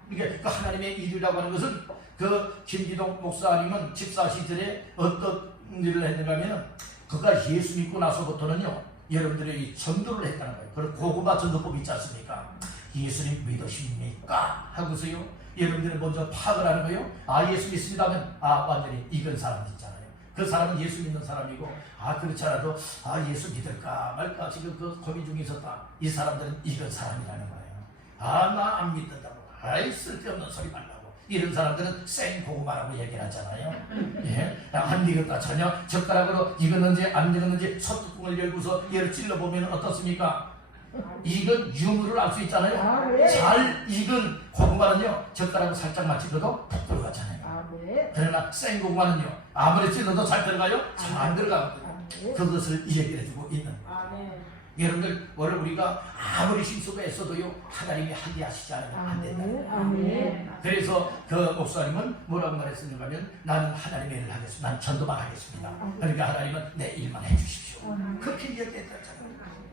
그러니까 그 하나님의 일이라고 하는 것은 그 김기동 목사님은 집사 시절에 어떤 일을 했는가 하면 그가 예수 믿고 나서부터는요 여러분들의 이 전도를 했다는 거예요. 그런 고구마 전도법이 있지 않습니까? 예수님 믿으십니까? 하고서요 여러분들이 먼저 파악을 하는 거예요. 아 예수 믿습니다 하면 아 완전히 익은 사람 있잖아요. 그 사람은 예수 믿는 사람이고 아 그렇지 않아도 아 예수 믿을까 말까 지금 그 고민 중에 있었다. 이 사람들은 익은 사람이라는 거예요. 아 나 안 믿는다고 아이 쓸데없는 소리 말라고 이런 사람들은 생고구마라고 얘기를 하잖아요. 예? 안 익었다 전혀 젓가락으로 익었는지 안 익었는지 소뚜껑을 열고서 얘를 찔러보면 어떻습니까? 익은 유무를 알 수 있잖아요. 잘 익은 고구마는요 젓가락으로 살짝만 찔러도 푹 들어가잖아요. 그러나 생고구마는요 아무리 찔러도 잘 들어가요? 잘 안 들어가거든요. 그것을 얘기를 해주고 있는 거예요. 여러분들 원래 우리가 아무리 힘쓰고 애써도요 하나님이 하게 하시지 않으면 안 된다. 그래서 그 목사님은 뭐라고 말했습니까 하면 나는 하나님의 일을 하겠습니다. 난 전도만 하겠습니다. 그러니까 하나님은 내 일만 해주십시오. 그렇게 얘기했잖아요.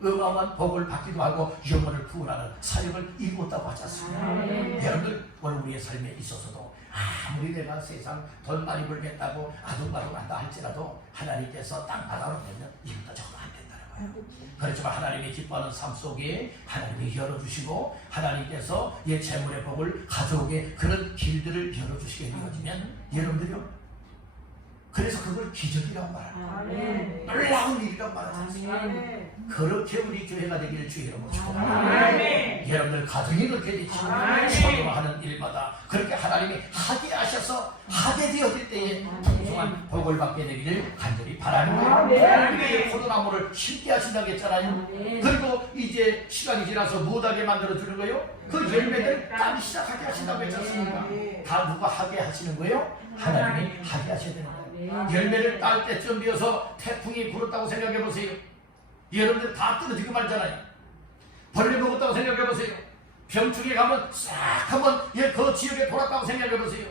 어마어마한 복을 받기도 하고 영혼을 구원하는 사역을 이루었다고 하지 않습니까? 여러분들 오늘 우리의 삶에 있어서도 아무리 내가 세상 돈 많이 벌겠다고 아둥바둥한다 할지라도 하나님께서 땅 받아오면 이것도 저것도 안 된다는 거예요. 그렇지만 하나님이 기뻐하는 삶 속에 하나님이 열어주시고 하나님께서 이 재물의 복을 가져오게 그런 길들을 열어주시게 되어지면 여러분들이요 그래서 그걸 기적이라고 말합니다. 놀라운 일이라고 말하지. 그렇게 우리 교회가 되기를 주의 이름으로 축원합니다. 여러분들 가정이 그렇게 되죠. 전도하는 일마다 그렇게 하나님이 하게 하셔서 하게 되어질 때에 풍성한 복을 받게 되기를 간절히 바라는 거예요. 하나님이 포도나무를 심게 하신다고 했잖아요. 그리고 이제 시간이 지나서 못하게 만들어주는 거예요. 그 열매를 따기 시작하게 하신다고 했지 않습니까? 다 누가 하게 하시는 거예요? 하나님이 하게 하셔야 되는 거예요. 열매를 딸 때쯤 되어서 태풍이 불었다고 생각해 보세요. 여러분들 다 떨어지고 말잖아요. 벌레 먹었다고 생각해 보세요. 병충해 가면 싹 한번 그 지역에 돌았다고 생각해 보세요.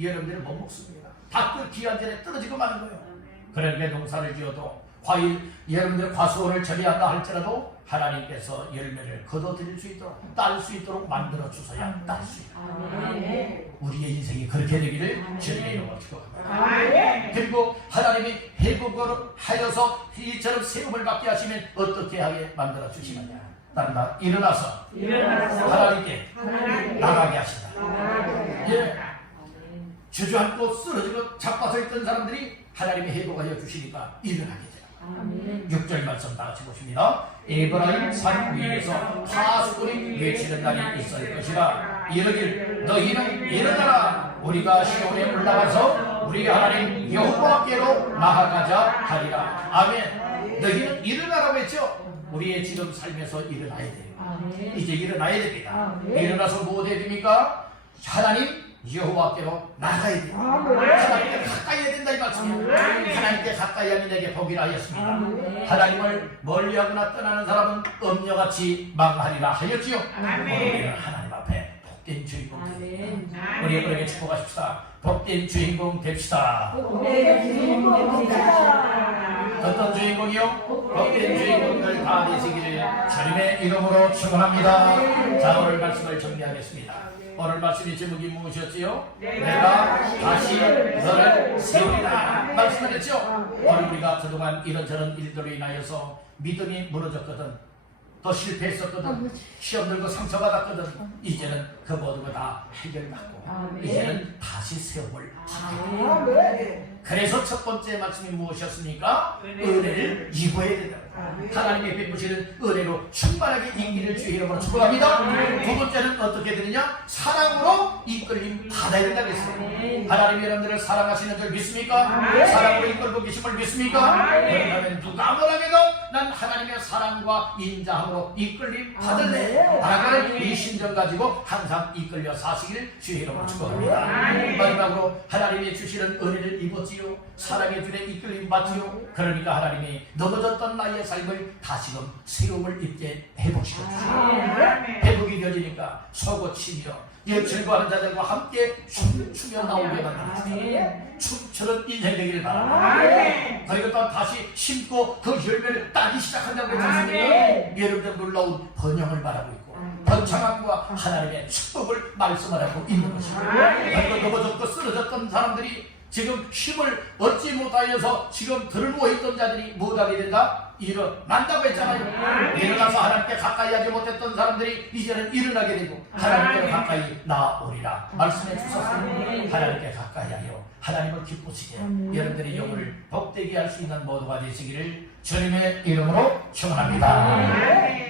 여러분들은 못 먹습니다. 다 기한 전에 떨어지고 마는 거예요. 그러니까 농사를 지어도 과일 여러분들 과수원을 재배한다 할지라도 하나님께서 열매를 거둬들일 수 있도록 딸 수 있도록 만들어 주셔야 딸 수 있도록 우리의 인생이 그렇게 되기를 주님의 이름으로 축복합니다. 그리고 하나님이 회복을 하여서 이처럼 세움을 받게 하시면 어떻게 하게 만들어 주시느냐. 따라 일어나서 하나님께 나가게 하신다. 예. 주저앉고 쓰러지고 자빠져 있던 사람들이 하나님의 회복하여 주시니까 일어나게 돼요. 6절 말씀 다 같이 보십니다. 에브라임 산 위에서 파수꾼이 외치는 날이 있을 것이라. 이르길 너희는 일어나라. 우리가 시온에 올라가서 우리 하나님 여호와께로 나아가자 하리라. 아멘. 너희는 일어나라고 했죠. 우리의 지금 삶에서 일어나야 돼요. 이제 일어나야 됩니다. 일어나서 뭐 해야 됩니까? 하나님 여호와께로 나가야 돼요. 하나님께 가까이 해야 된다 이 말씀이에요. 하나님께 가까이 하면 내게 복이라 하였습니다. 하나님을 멀리하거나 떠나는 사람은 음녀같이 망하리라 하였지요. 우리는 하나님 앞에 복된 주인공 됩니다. 우리 그에게 축복하십시다. 복된 주인공 됩시다. 어떤 주인공이요? 복된 주인공들 다 되시기를 주님의 이름으로 축원합니다. 자, 오늘 말씀을 정리하겠습니다. 오늘 말씀의 제목이 무엇이었지요? 내가 다시 너를 세우리라 말씀을 했죠. 오늘 우리가 그동안 이런저런 일들로 인하여서 믿음이 무너졌거든, 또 실패했었거든, 시험 들고 상처받았거든, 이제는 그 모두가 다 해결받고 이제는 다시 세움을 받게. 그래서 첫 번째 말씀이 무엇이었습니까? 은혜를 입어야 된다. 하나님의 베푸시는 은혜로 충만하게 인기를 주의 이름으로 축복합니다. 두 번째는 어떻게 되느냐? 사랑으로 이끌림 받아야 된다고 했어요. 하나님이 여러분들을 사랑하시는 줄 믿습니까? 사랑으로 이끌고 계심을 믿습니까? 그렇다면 누가 뭐라해도 난 하나님의 사랑과 인자함으로 이끌림 받을래 라는 이 심정 가지고 항상 이끌려 사시길 주의 이름으로 축복합니다. 마지막으로 하나님이 주시는 은혜를 입었지요. 사랑의 줄에 이끌림 받지요. 그러니까 하나님이 넘어졌던 나의 삶을 다시금 세움을 입게 해보시겠습니다. 회복이 되어지니까 서고치며 열철과하는 자들과 함께 춤추며 나오게 만듭니다. 춤처럼 인생 되기를 바랍니다. 그리고 또 다시 심고 그 열매를 따기 시작한다고 했습니다. 여러분들 놀라운 번영을 바라고 있고 번창함과 하나님의 축복을 말씀하고 있는 것입니다. 그리고 넘어졌고 쓰러졌던 사람들이 지금 힘을 얻지 못하여서 지금 들어누워있던 자들이 못하게 된다? 일어난다고 했잖아요. 일어나서 하나님께 가까이 하지 못했던 사람들이 이제는 일어나게 되고 하나님께 가까이 나오리라 말씀해 주셨습니다. 하나님께 가까이 하여 하나님을 기쁘시게 여러분들의 영혼을 복되게 할 수 있는 모두가 되시기를 주님의 이름으로 축원합니다.